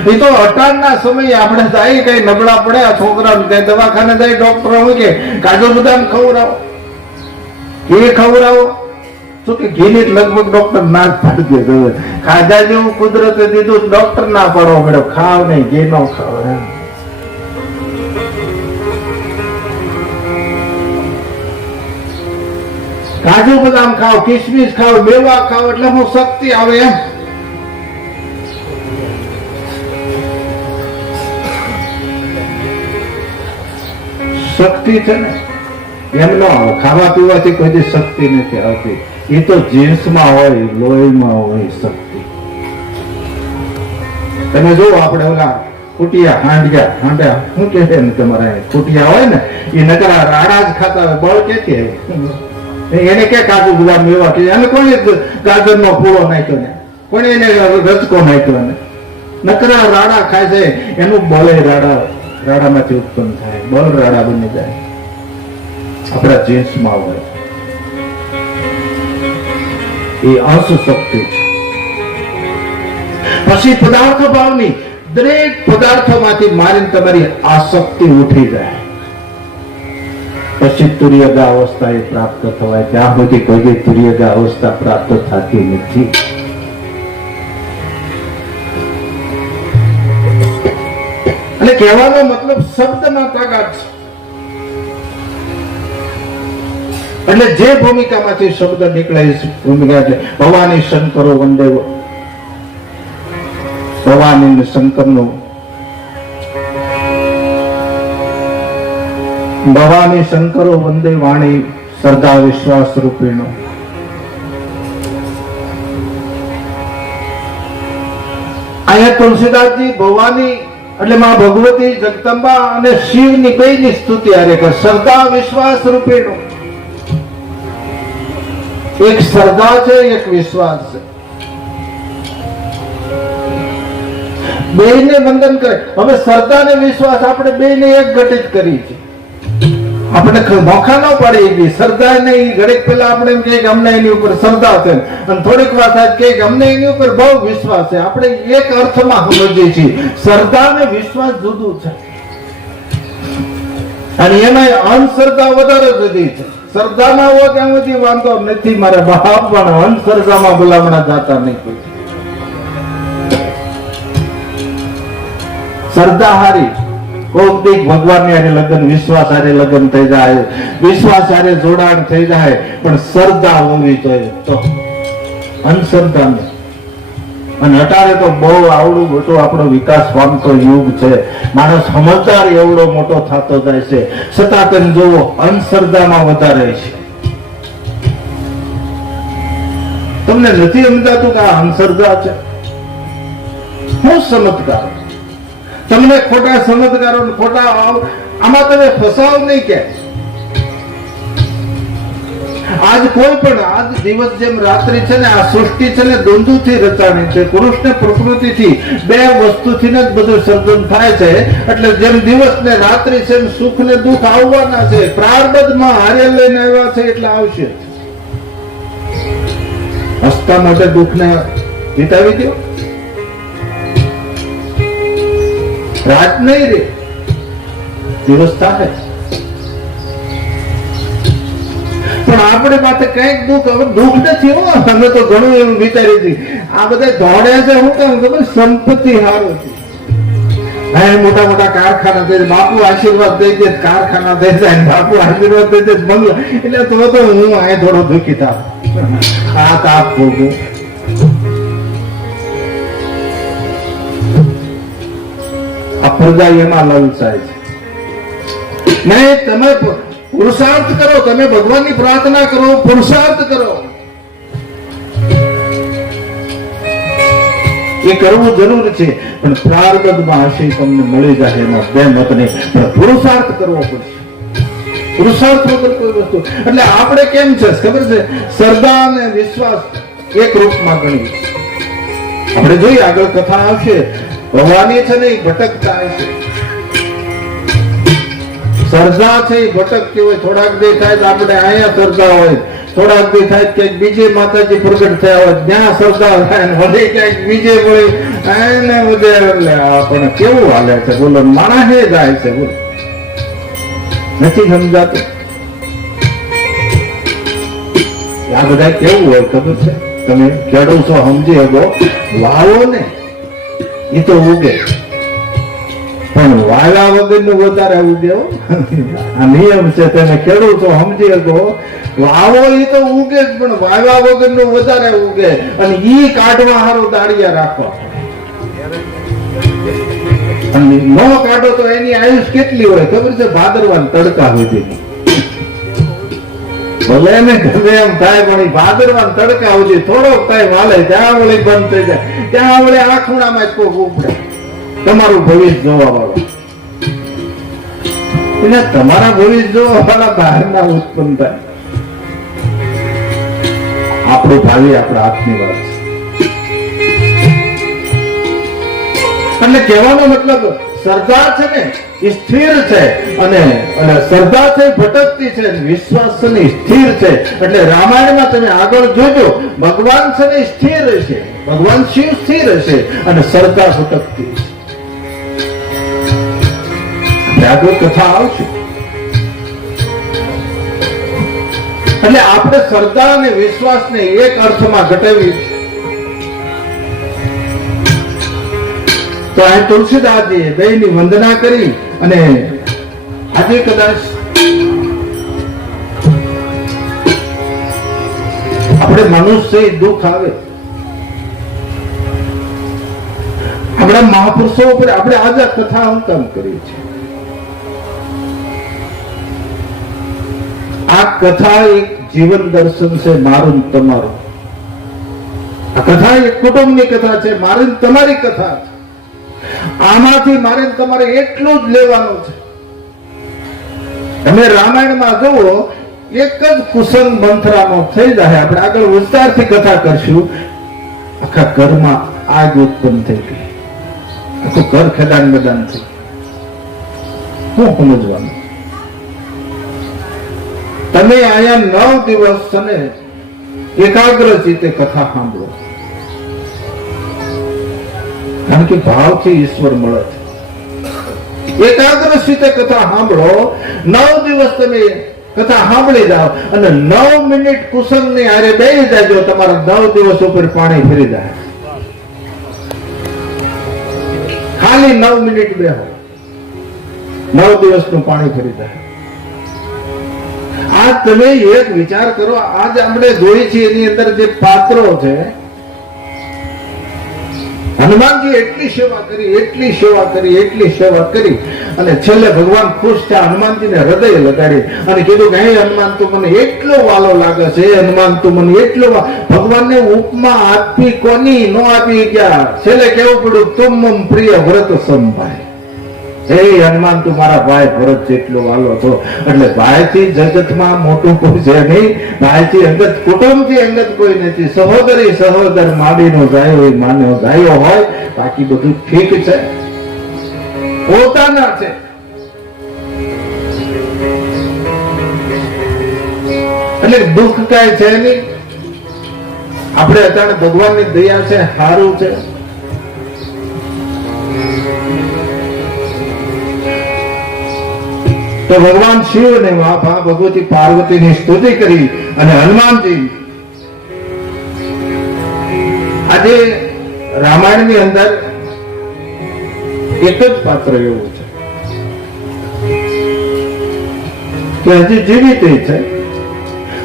એ તો અટાણના સમયે આપણે જાય કઈ નબળા પડે, આ છોકરાને કઈ દવાખાને જાય, ડોક્ટર હોય કે કાજુ બદામ ખવડાવો, એ ખવડાવો. શું કે ઘીની લગભગ ડોક્ટર ના જ પાડી દે. ખાધા જેવું કુદરતે દીધું, ડોક્ટર ના પાડવો પડ્યો. ખાવ નહીં, ઘી નો ખાવ. કાજુ બદામ ખાવ, કિશમિશ ખાવ, મેવા ખાવ, એટલે હું શક્તિ આવે એમ. શક્તિ છે ને એમ ન આવે. ખાવા પીવાથી કોઈ શક્તિ નથી આવતી. એ તો જીન્સમાં હોય, લોહીમાં હોય શક્તિ. તમે જો આપણે ઓલા કુટિયા હાંડ્યા શું કે છે ને તમારે કુટિયા હોય ને એ નકરા રાડા જ ખાતા હોય, બળ ક્યાંથી આવે? એને કે કાજુ બદામ મેવા કે એને કોને ગાજરનો પૂળો નાખ્યો ને, કોને એને રચકો નાખ્યો ને, નકરા રાડા ખાય છે. એનું બળે રાડામાંથી ઉત્પન્ન થાય, બળ રાડા બની જાય. આપણા જીન્સમાં હોય એ અંશ શક્તિ છે. પછી પદાર્થ ભાવની દરેક પદાર્થોમાંથી મારીને તમારી આસક્તિ ઉઠી જાય. પછી તુર્યગા અવસ્થા એ પ્રાપ્ત થવાય. ત્યાં સુધી કોઈ તુર્યગા અવસ્થા પ્રાપ્ત થતી નથી. એટલે કહેવાનો મતલબ શબ્દમાં તાકાત છે. એટલે જે ભૂમિકામાંથી શબ્દ નીકળે છે ભૂમિકા છે. ભવાની શંકરો વંદે, ભવાની શંકરનું, ભવાની શંકરો વંદે વાણી શ્રદ્ધા વિશ્વાસ રૂપીનો. અહીંયા તુલસીદાસજી ભવાની એટલે માં ભગવતી જગદંબા અને શિવની બેયની સ્તુતિ આરે કરે. શ્રદ્ધા વિશ્વાસ રૂપીનો. એક શ્રદ્ધા છે, એક વિશ્વાસ છે. બેયને વંદન કરે. હવે શ્રદ્ધા અને વિશ્વાસ આપણે બેયને એક ઘટિત કરી છે. આપણે મોખા ન પાડી ગઈ શ્રદ્ધા નહીં. ઘડીક પેલા આપણે એમ કહીએ કે અમને એની ઉપર શ્રદ્ધા છે, અને થોડીક વાર થાય કે અમને એની ઉપર બહુ વિશ્વાસ છે. આપણે એક અર્થમાં સમજીએ છીએ. શ્રદ્ધા અને વિશ્વાસ જુદું છે, અને એમાં અંધશ્રદ્ધા વધારે જુદી છે. શ્રદ્ધામાં હોય ત્યાં સુધી વાંધો નથી મારા બાપ, પણ અંધશ્રદ્ધામાં ભલામણા જાતા નહીં. કોઈ શ્રદ્ધા હારી, કોક ભગવાન ની હારે લગ્ન, વિશ્વાસ હારે લગ્ન થઈ જાય, વિશ્વાસ હારે જોડાણ થઈ જાય, પણ શ્રદ્ધા હોવી જોઈએ. તો અંધશ્રદ્ધા નહીં. અને અત્યારે તો બહુ આવડું મોટો આપણો વિકાસ પામતો યુગ છે. માણસ સમજદાર એવડો મોટો થતો જાય છે, છતાં તમે જોવો અંધશ્રદ્ધામાં વધારે છે. તમને નથી સમજાતું કે આ અંધશ્રદ્ધા છે? હું ચમત્કાર તમને ખોટા ચમત્કારો ખોટા આમાં તમે ફસાવ નહીં. કે આજ કોઈ પણ આજ દિવસ જેમ રાત્રિ છે ને, આ સૃષ્ટિ છે ને દ્વંદ્વથી રચાણી છે. પુરુષ ને પ્રકૃતિથી બે વસ્તુથી જ બધું સર્જન થાય છે. એટલે જેમ દિવસ ને રાત્રિ છે, એમ સુખ ને દુઃખ આવવાના છે. પ્રારબ્ધમાં હારે લઈને આવ્યા છે એટલે આવશે. હસતા માટે દુઃખ ને જીતાવી દો. રાત નહીં રે, દિવસ થાય. પણ આપણે પાસે કઈક દુઃખ, હવે દુઃખ નથી. અમે તો ઘણું એવું વિચારી હતી. આ બધા દોડ્યા છે શું કેમ ખબર? સંપત્તિ હારું છે. મોટા મોટા કારખાના થઈ જાય, બાપુ આશીર્વાદ દઈ દે, કારખાના થઈ જાય, બાપુ આશીર્વાદ દઈ દે, બંગલો. એટલે તો હું અહીં થોડો દુઃખી થાવ. આ તાપ ભોગવું. આ પ્રજા એમાં લલચાય છે. નહીં, તમે પુરુષાર્થ કરો, તમે ભગવાનની પ્રાર્થના કરો, પુરુષાર્થ કરો. એ કરવું જરૂર છે, પણ પ્રારબ્ધમાં હશે તમને મળી જાય, એમાં બે મત નહીં. પણ પુરુષાર્થ કરવો પડશે. પુરુષાર્થ વગર કોઈ વસ્તુ. એટલે આપણે કેમ છે ખબર છે? શ્રદ્ધા અને વિશ્વાસ એક રૂપમાં ગણી. આપણે જોઈએ આગળ કથા આવશે. ભવાની છે ને એ ભટકતા છે. શ્રદ્ધા છે એ ભટકતી હોય. થોડાક દે થાય તો આપણે અહીંયા શ્રદ્ધા હોય, થોડાક દે થાય ક્યાંક બીજે માતાજી પ્રગટ થયા હોય ત્યાં શ્રદ્ધા થાય, વધે ક્યાંક બીજે કોઈ એને વધે. એટલે આપણે કેવું હાલે છે બોલો? માણસે જાય છે બોલો, નથી સમજાતું. આ બધા કેવું હોય ખબર છે? તમે ખેડૂત છો સમજી શકો, વાવો ને એ તો ઉગે, પણ વાવ્યા વગરનું વધારે ઉગે. આ નિયમ છે, તમે ખેડૂતો સમજી શકો. વાવો એ તો ઉગે જ, પણ વાવ્યા વગરનું વધારે ઉગે. અને ઈ કાઢવા હારું દાળિયા રાખવા. અને ન કાઢો તો એની આયુષ કેટલી હોય ખબર છે? ભાદરવા તડકા સુધી. ભલે ને ગમે એમ થાય પણ ઈ ભાદરવા તડકા સુધી થોડોક ટાઈમ હાલે ત્યાં વળી બંધ થઈ જાય, ત્યાં વળી આ ખૂણામાં જ કોક ઉપડે તમારું ભવિષ્ય જોવા વાળો. એટલે તમારા ભવિષ્ય જોવા વાળા બહારના ઉત્પન્ન થાય. આપણું ભાવિ આપણા હાથની વાત છે. એટલે કહેવાનો મતલબ શ્રદ્ધા છે ને એ સ્થિર છે, અને શ્રદ્ધા છે એ ભટકતી છે, વિશ્વાસ છે ને સ્થિર છે. એટલે રામાયણમાં તમે આગળ જોજો, ભગવાન છે ને સ્થિર છે, ભગવાન શિવ સ્થિર છે અને શ્રદ્ધા ભટકતી છે. આગળ કથા આવશે. એટલે આપણે શ્રદ્ધા અને વિશ્વાસને એક અર્થમાં ઘટાવી. તો આ તુલસીદાસજીએ બેયની વંદના કરી અને આજે કદાચ આપણે મનુષ્ય દુઃખ આવે, આપણા મહાપુરુષો ઉપર આપણે આજે કથા હું કામ કરી છે. આ કથા એક જીવન દર્શન છે મારું ને તમારું. આ કથા એક કુટુંબની કથા છે, મારી ને તમારી કથા છે. આમાંથી મારે તમારે એટલું જ લેવાનું છે. તમે રામાયણમાં જુઓ, એક જ કુસંગ મંથરાનો થઈ જાય. આપણે આગળ વિસ્તારથી કથા કરશું. આખા ઘરમાં આગ ઉત્પન્ન થઈ ગઈ, આખું ઘર ખેદાન બદાન થઈ. શું સમજવાનું? તમે અહીંયા 9 દિવસ છે એકાગ્ર ચિત્તે કથા સાંભળો, કારણ કે ભાવથી ઈશ્વર મળે છે. એકાગ્ર ચિત્તે કથા સાંભળો, 9 દિવસ તમે કથા સાંભળી જાઓ અને 9 મિનિટ કુસંગ ની હારે બેસી જાજો, તમારા 9 દિવસ ઉપર પાણી ફરી જાય. ખાલી 9 મિનિટ બેહો, 9 દિવસનું પાણી ફરી જાય. આ તમે એક વિચાર કરો. આજ આપણે જોઈ છે એની અંદર જે પાત્રો છે, હનુમાનજી એટલી સેવા કરી, એટલી સેવા કરી, એટલી સેવા કરી અને છેલ્લે ભગવાન ખુશ થયા. હનુમાનજીને હૃદય લગાડી અને કીધું કે હે હનુમાન, તું મને એટલો વાલો લાગે છે. હનુમાન, તું મને એટલો. ભગવાનને ઉપમા આપી કોની નો આપી ગયા. છેલ્લે કેવું પડ્યું, તુમ મમ પ્રિય વ્રત સંભાય. હે હનુમાન, તું મારા ભાઈ ભરત જેટલો વાલો હતો. એટલે ભાઈથી જગતમાં મોટું કોઈ છે નહીં, ભાઈથી અંગત, કુટુંબથી અંગત કોઈ નથી. સહોદરી સહોદર માડીનો ગાયો માન્યો ગાયો હોય, બાકી બધું ઠીક છે, પોતાના છે. એટલે દુઃખ કાંઈ છે નહીં. આપણે અત્યારે ભગવાનની દયા છે, સારું છે. તો ભગવાન શિવ ને મા ભગવતી પાર્વતીની સ્તુતિ કરી અને હનુમાનજી આજે રામાયણની અંદર એક જ પાત્ર એવું છે કે હજી જીવિત છે,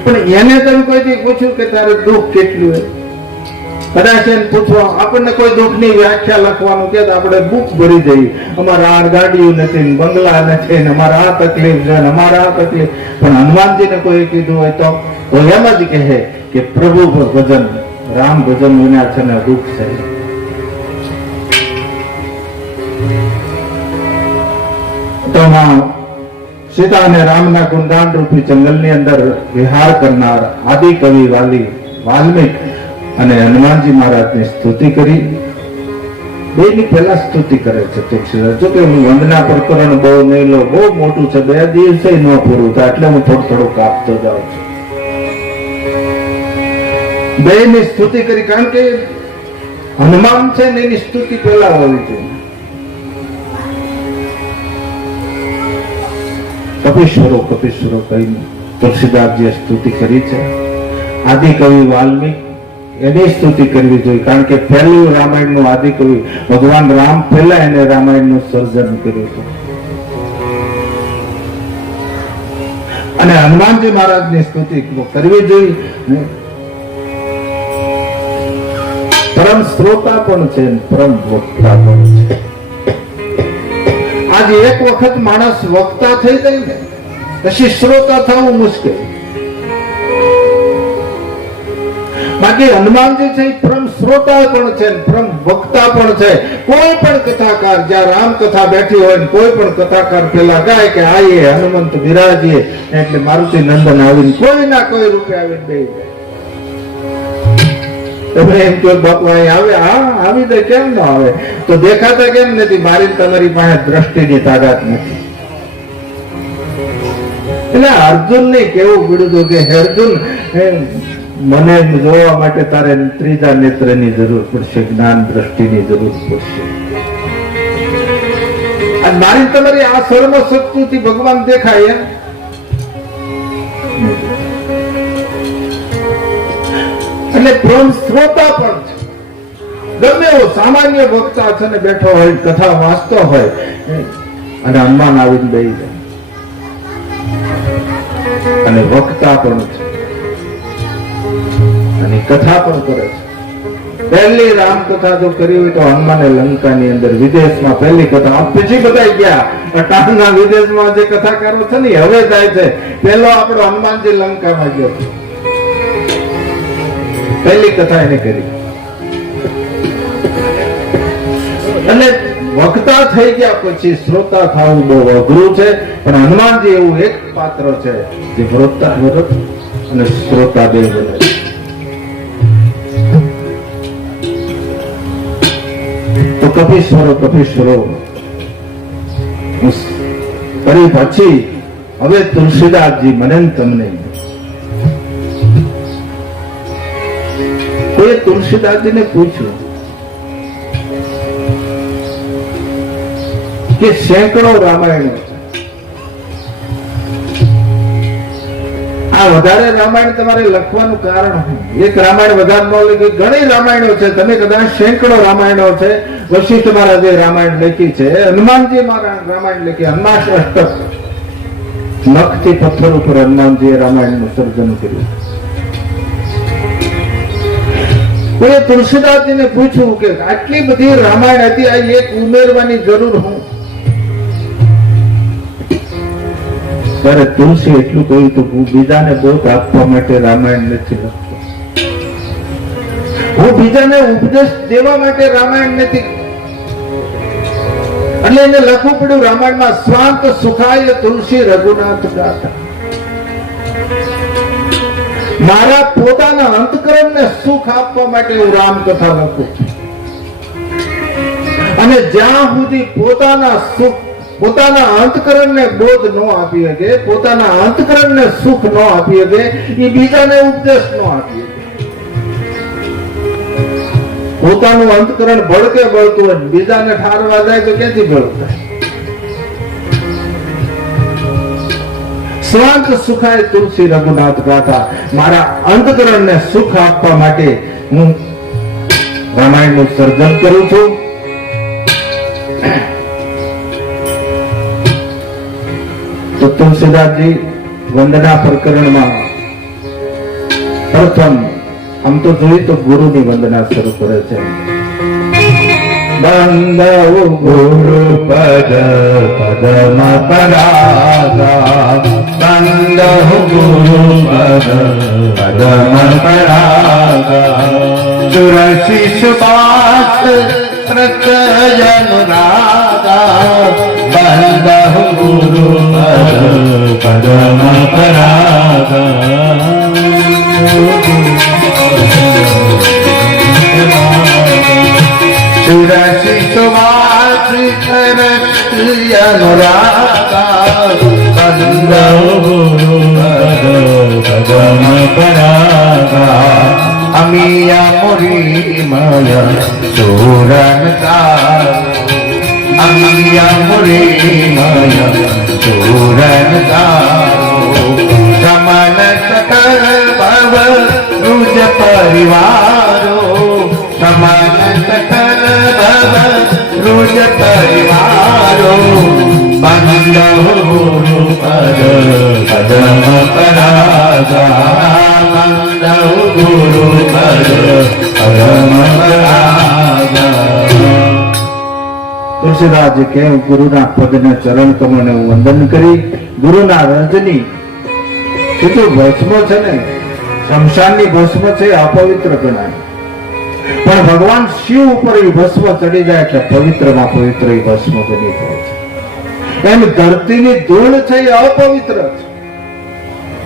પણ એને તમે કોઈથી પૂછ્યું કે તારે દુઃખ કેટલું હોય, કદાચ એને પૂછવા આપણને કોઈ દુઃખની વ્યાખ્યા લખવાનું કે આપણે બુક ભરી દઈએ. અમારા આ ગાડીઓ નથી, બંગલા નથી, અમારા આ તકલીફ છે, અમારા આ તકલીફ. પણ હનુમાનજીને કોઈ કીધું હોય તો એમ જ કહે કે પ્રભુ ભજન, રામ ભજન વિના છે ને દુઃખ છે. તો સીતા અને રામના ગુણગાન રૂપી જંગલની અંદર વિહાર કરનાર આદિ કવિ વાલ્મીક અને હનુમાનજી મહારાજની સ્તુતિ કરી. બેની પહેલા સ્તુતિ કરે છે તુલસીદાસ. જો કે હું વંદના પ્રકરણ બહુ નહીં લો, બહુ મોટું છે, 2 દિવસે ન પૂરું થાય, એટલે હું થોડું કાપતો જાઉં છું. બેની સ્તુતિ કરી, કારણ કે હનુમાન છે ને એની સ્તુતિ પહેલા હોવી જોઈએ. કપીશ્વરો કહીને તુલસીદાસજીએ સ્તુતિ કરી છે. આદિ કવિ વાલ્મીક એની સ્તુતિ કરવી જોઈએ, કારણ કે પહેલું રામાયણનું આદિ કવિ ભગવાન રામ પહેલા એને રામાયણનું સર્જન કર્યું હતું. અને હનુમાનજી મહારાજની સ્તુતિ કરવી જોઈએ. પરમ શ્રોતા પણ છે, પરમ વક્તા પણ છે. આજે એક વખત માણસ વક્તા થઈ જાય ને પછી શ્રોતા થવું મુશ્કેલ. બાકી હનુમાનજી છે એ પરમ શ્રોતા પણ છે ને પરમ વક્તા પણ છે. કોઈ પણ કથાકાર જ્યાં રામ કથા બેઠી હોય ને કોઈ પણ કથાકાર પેલા ગાય કે આઈએ હનુમંત બિરાજીએ, એટલે મારુતિ નંદન આવીને કોઈ ના કોઈ રૂપે આવીને બેસી જાય. તમે એમ કહો બાપુ અહીં આવે, હા આવી જાય, કેમ ન આવે? તો દેખાતા કેમ નથી? મારી તમારી પાસે દ્રષ્ટિની તાકાત નથી. એટલે અર્જુન ને કેવું પડ્યું હતું કે હે અર્જુન, મને જોવા માટે તારે ત્રીજા નેત્રની જરૂર પડશે, જ્ઞાન દ્રષ્ટિની જરૂર પડશે. અને મારી તમારી આ સર્વ શક્તિથી ભગવાન દેખાય એમ? એટલે પરમ શ્રોતા પણ છે. ગમે એવો સામાન્ય વક્તા છે ને બેઠો હોય, કથા વાંચતો હોય અને હનુમાન આવીને બેસી જાય. અને વક્તા પણ છે અને કથા પણ કરે છે. પહેલી રામકથા જો કરી હોય તો હનુમાને લંકાની અંદર વિદેશમાં પહેલી કથા, પછી બધા ગયા અટાણના વિદેશમાં જે કથાકારો છે ને હવે જાય છે. પહેલો આપણો હનુમાનજી લંકામાં ગયો, પહેલી કથા એને કરી. અને વક્તા થઈ ગયા પછી શ્રોતા થવું બહુ અઘરું છે. પણ હનુમાનજી એવું એક પાત્ર છે જે વક્તા અને શ્રોતા બે બને છે. તો કપીશ્વરો કરી પછી હવે તુલસીદાસજી મને ને તમને કોઈ તુલસીદાસજીને પૂછ્યું કે સેંકડો રામાયણો છે, આ વધારે રામાયણ તમારે લખવાનું કારણ શું? એક રામાયણ વધારે ન લખી, ઘણી રામાયણો છે. તમે કદાચ સેંકડો રામાયણો છે. વશિષ્ઠ મહારાજે રામાયણ લખી છે, હનુમાનજી રામાયણ લખી, હનુમાન અષ્ટક નખથી પથ્થર ઉપર હનુમાનજીએ રામાયણનું સર્જન કર્યું. કોઈ તુલસીદાસજીને પૂછ્યું કે આટલી બધી રામાયણ હતી, આ એક ઉમેરવાની જરૂર હું? ત્યારે તુલસી એટલું કહ્યું તો હું બીજાને બોધ આપવા માટે રામાયણ નથી લખતો, હું બીજાને ઉપદેશ દેવા માટે રામાયણ નથી. એટલે એને લખવું પડ્યું રામાયણમાં, સ્વાંત સુખાય તુલસી રઘુનાથ ગાથા. મારા પોતાના અંતકરણને સુખ આપવા માટે હું રામકથા લખું છું. અને જ્યાં સુધી પોતાના સુખ, પોતાના અંતકરણને બોધ ન આપી શકે, પોતાના અંતકરણને સુખ ન આપી શકે, એ બીજાને ઉપદેશ ન આપી શકે. પોતાનું અંતકરણ ભડકે બળતું હોય, બીજાને ઠારવા જાય તો ક્યાંથી બળતા? સ્વાંત સુખાય તુલસી રઘુનાથ ગાથા. મારા અંતકરણને સુખ આપવા માટે હું રામાયણનું સર્જન કરું છું. તો તુલસીદાસજી વંદના પ્રકરણમાં પ્રથમ આમ તો જોઈએ તો ગુરુની વંદના શરૂ કરે છે. બંદો ગુરુ પદ પદમ પરાગા, બંદો ગુરુ પદ પદમ પરાગા, સુરશિષ બાસ પ્રત્યનુરાગા, બંદો ગુરુ પદ પદમ પરાગા. સુરશિષ બાસ પ્રત્યનુરાગા, બંદો ગુરુ પદ પદમ પરાગા. અમિયા મુરી માય ચોરનતા, અમિયા મુરી માય ચોરનતા. સમન સકલ ભવ રુજ પરિવારો, સમન સકલ ભવ રુજ પરિવારો. બંદો ગુરુ પદ પદમ પરાગા, બંદો ગુરુ પદ પદમ પરાગા. તુલસીદાસજી કે ગુરુના પદને ચરણ કમળને વંદન કરી, ગુરુના રજની એ તો વચમો છે ને, શમશાનની ભસ્મ છે અપવિત્ર ગણાય, પણ ભગવાન શિવ ઉપર એ ભસ્મ ચડી જાય એટલે પવિત્રમાં પવિત્ર એ ભસ્મ બની જાય છે. એમ ધરતીની ધૂળ છે એ અપવિત્ર છે,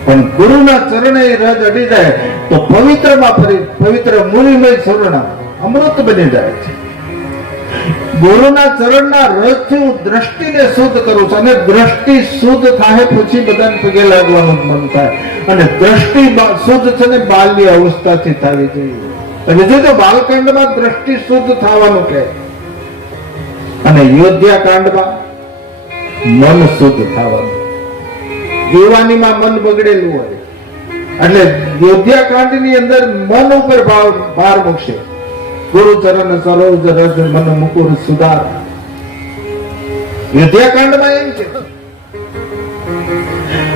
પણ ગુરુના ચરણે એ રજ અડી જાય તો પવિત્રમાં પવિત્ર મૂળિમય ચરણ અમૃત બની જાય છે. ગુરુના ચરણના રજથી હું દ્રષ્ટિને શુદ્ધ કરું છું, અને દ્રષ્ટિ શુદ્ધ થાય પછી બધાને પગે લાગવાનું મન થાય. અને દ્રષ્ટિ શુદ્ધ છે ને બાલ્ય અવસ્થાથી થવી જોઈએ. તમે જોજો બાલકાંડમાં દ્રષ્ટિ શુદ્ધ થવાનું કહે, અને યોધ્યા કાંડમાં મન શુદ્ધ થવાનું. યુવાનીમાં મન બગડેલું હોય એટલે યોધ્યા કાંડની અંદર મન ઉપર ભાર મૂકશે. ગુરુ ચરણ સરોજ રજ મન મુકુર સુધાર, યુદ્ધકાંડમાં એમ છે.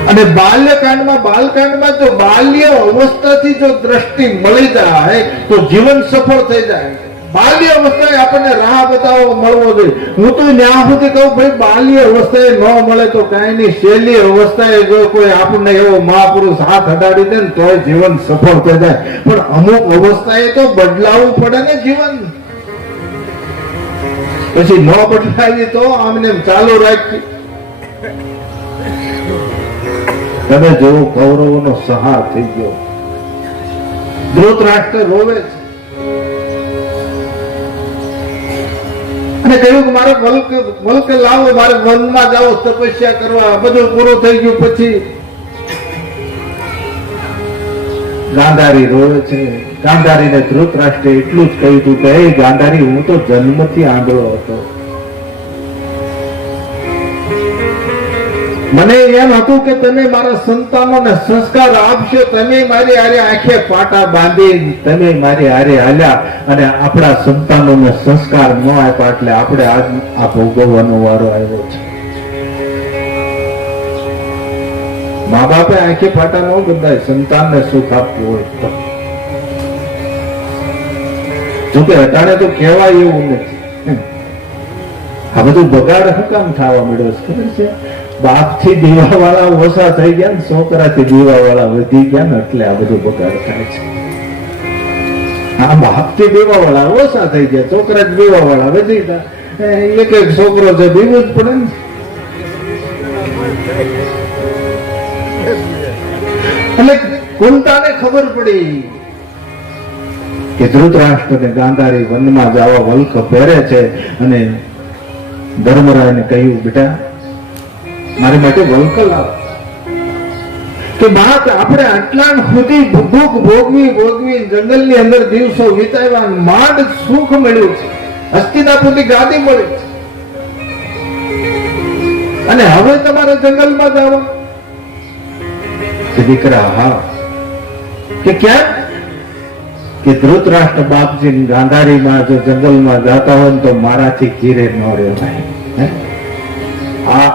અને બાલકાંડમાં જો બાલ્ય અવસ્થાથી જો દ્રષ્ટિ મળી જાય તો જીવન સફળ થઈ જાય. બાલ્ય અવસ્થાએ આપણને રાહ બતાવો મળવો જોઈએ. હું તો ત્યાં સુધી કહું ભાઈ બાલ્ય અવસ્થાએ ન મળે તો કઈ નહીં, શૈલી અવસ્થાએ જો કોઈ આપણને એવો મહાપુરુષ હાથ અડાડી દે ને તો જીવન સફળ થઈ જાય. પણ અમુક અવસ્થાએ તો બદલાવવું પડે ને જીવન. પછી ન બદલાવી તો આમને ચાલુ રાખી. તમે જેવો કૌરવોનો સહાર થઈ ગયો, ધૃતરાષ્ટ્ર રોવે છે અને કહ્યું કે મારે વલ્ક લાવો, મારે વનમાં જાઓ તપસ્યા કરવા. બધું પૂરું થઈ ગયું પછી ગાંધારી રોવે છે. ગાંધારીને ધૃતરાષ્ટ્રે એટલું જ કહ્યું હતું કે હે ગાંધારી, હું તો જન્મથી આંધળો હતો, મને એમ હતું કે તમે મારા સંતાનોને સંસ્કાર આપશો, તમે મારી હારે આંખે પાટા બાંધી તમે મારી હારે હાલ્યા અને આપણા સંતાનોને સંસ્કાર ન આપ્યા એટલે આપણે આજ આ ભોગવવાનો વારો આવ્યો છે. મા બાપે આંખે પાટા ન બંધાય સંતાનને સુખ આપવું હોય તો. જોકે અટાણે તો કહેવાય એવું નથી. આ બધું બગાડ શું કામ થવા મળ્યો છે ખબર છે? બાપ થી દીવા વાળા ઓછા થઈ ગયા ને છોકરાથી દીવા વાળા વધી ગયા ને એટલે આ બધું બગાડ થાય છે. આ બાપ થી દીવા વાળા ઓછા થઈ ગયા, છોકરા દીવા વાળા વધી ગયા. એક એક છોકરો છે બીવું જ પડે ને. એટલે કુંતાને ખબર પડી કે ધૃતરાષ્ટ્ર ને ગાંધારી વનમાં જવા વલ્ક પહેરે છે અને ધર્મરાજને કહ્યું બેટા મારી માટે વલ્ક લાવ. કે બાપ આપણે આટલા સુધી ભૂખ ભોગવી જંગલની અંદર દિવસો વિતાવ્યા, માંડ સુખ મળ્યું છે, હસ્તિનાપુરની ગાદી મળી છે, અને હવે તમારે જંગલમાં જવા? દીકરા હા. કે ક્યાં? કે ધૃતરાષ્ટ્ર બાપજી ગાંધારીમાં જો જંગલમાં જતા હોય તો મારાથી ઘીરે ન રહેવાય. આ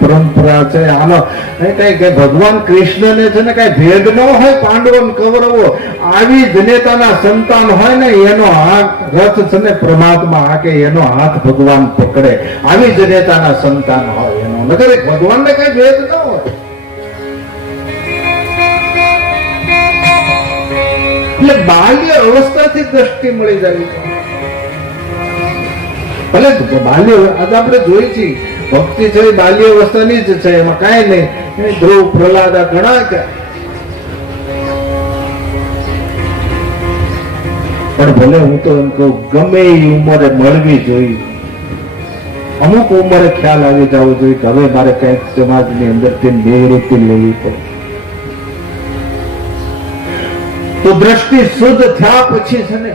પરંપરા છે. આનો કઈ ભગવાન કૃષ્ણને છે ને કઈ ભેદ ન હોય પાંડવો ને કૌરવો. આવી જનેતાના સંતાન હોય ને એનો હાથ રથ છે ને પરમાત્મા હાકે, એનો હાથ ભગવાન પકડે. આવી જનેતાના સંતાન હોય એનો, નકર ભગવાનને કઈ ભેદ ન હોય. એટલે બાલ્ય અવસ્થાથી દ્રષ્ટિ મળી જાય. ભલે બાલ્ય આજે આપણે જોઈ છીએ ભક્તિ છે બાલ્ય અવસ્થાની જ છે, એમાં કાંઈ નહીં. ધ્રુવ પ્રહલાદ ઘણા છે, પણ ભલે હું તો એમ કહું ગમે એ ઉંમરે મળવી જોઈએ. અમુક ઉંમરે ખ્યાલ આવી જવો જોઈએ કે હવે મારે કઈક સમાજની અંદરથી નિવૃત્તિ લેવી પડે. તો દ્રષ્ટિ શુદ્ધ થયા પછી છે ને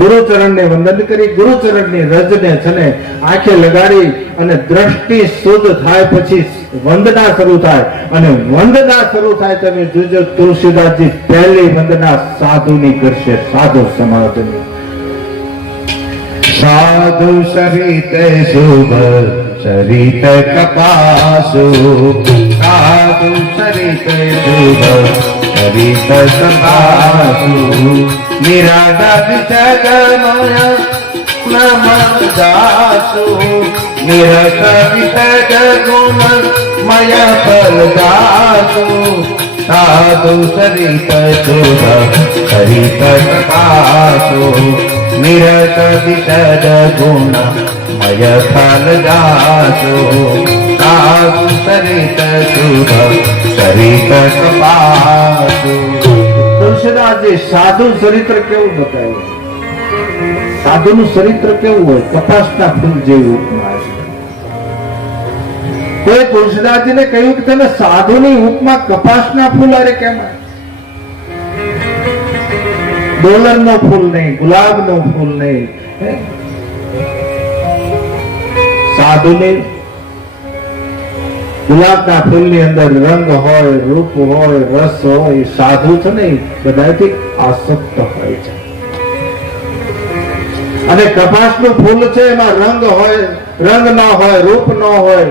ગુરુચરણ ને વંદન કરી, ગુરુચરણ ની રજને છે ને આંખે લગાડી અને દ્રષ્ટિ શુદ્ધ થાય પછી વંદના શરૂ થાય. અને વંદના શરૂ થાય તમે જોજો તુલસીદાસજી પહેલી વંદના સાધુની કરશે, સાધુ સમાજની. સાધુ સરિત શુભ સરિત કપાસુ, સાધુ સરિત શુભ સરિત કપાસુ, નિરાદા વિસર્ગમય નમઃ દાસુ, નિરત વિસર્ગ ગુણ મય ફલ દાસુ, સાધુ સરિત સુર સરિત પ્રકાશો નિરત વિશદ ગુણ મય ફલ દાસો સાધુ સરિત સુર સરિત પ્રકાશો. તુલસીદાસજી સાધુ ચરિત્ર કેવું બતાવ્યું? સાધુનું ચરિત્ર કેવું હોય? કપાસના ફૂલ જેવું ઉપમા છે. કોઈ તુલસીદાસજીને કહ્યું કે તમે સાધુની ઉપમા કપાસના ફૂલ અરે કેમ? ડોલરનો ફૂલ નહીં, ગુલાબનો ફૂલ નહીં, સાધુની ગુલાબના ફૂલની અંદર રંગ હોય, રૂપ હોય, રસ હોય. સાધુ છે ને બધાથી આસક્ત હોય છે. અને કપાસનું ફૂલ છે એમાં રંગ હોય, રંગ ન હોય, રૂપ ન હોય.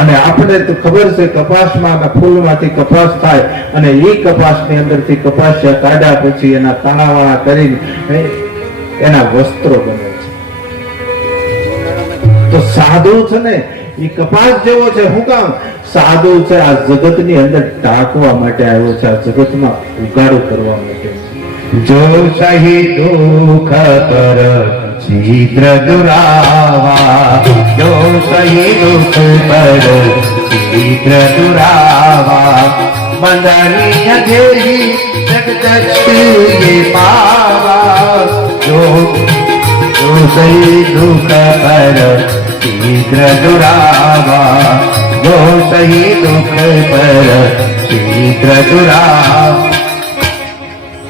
અને આપણે તો ખબર છે કપાસમાં ફૂલમાંથી કપાસ થાય અને એ કપાસની અંદરથી કપાસિયા કાઢ્યા પછી એના તાણાવાળા કરીને એના વસ્ત્રો બને છે. તો સાધુ છે ને એ કપાસ જેવો છે. શું કામ? સાધુ છે આ જગતની અંદર ટાંકવા માટે આવ્યો છે, આ જગતમાં ઉગાડો કરવા માટે. જો સહી દુઃખ પર શીઘ્ર દુરાવા, જો સહી દુઃખ પર શીઘ્ર દુરાવા, બંધનીય જેહી જગદક્ષી પાવા. જો સહી દુઃખ પર શીઘ્ર દુરાવા, જો સહી દુઃખ પર શીઘ્ર દુરાવા.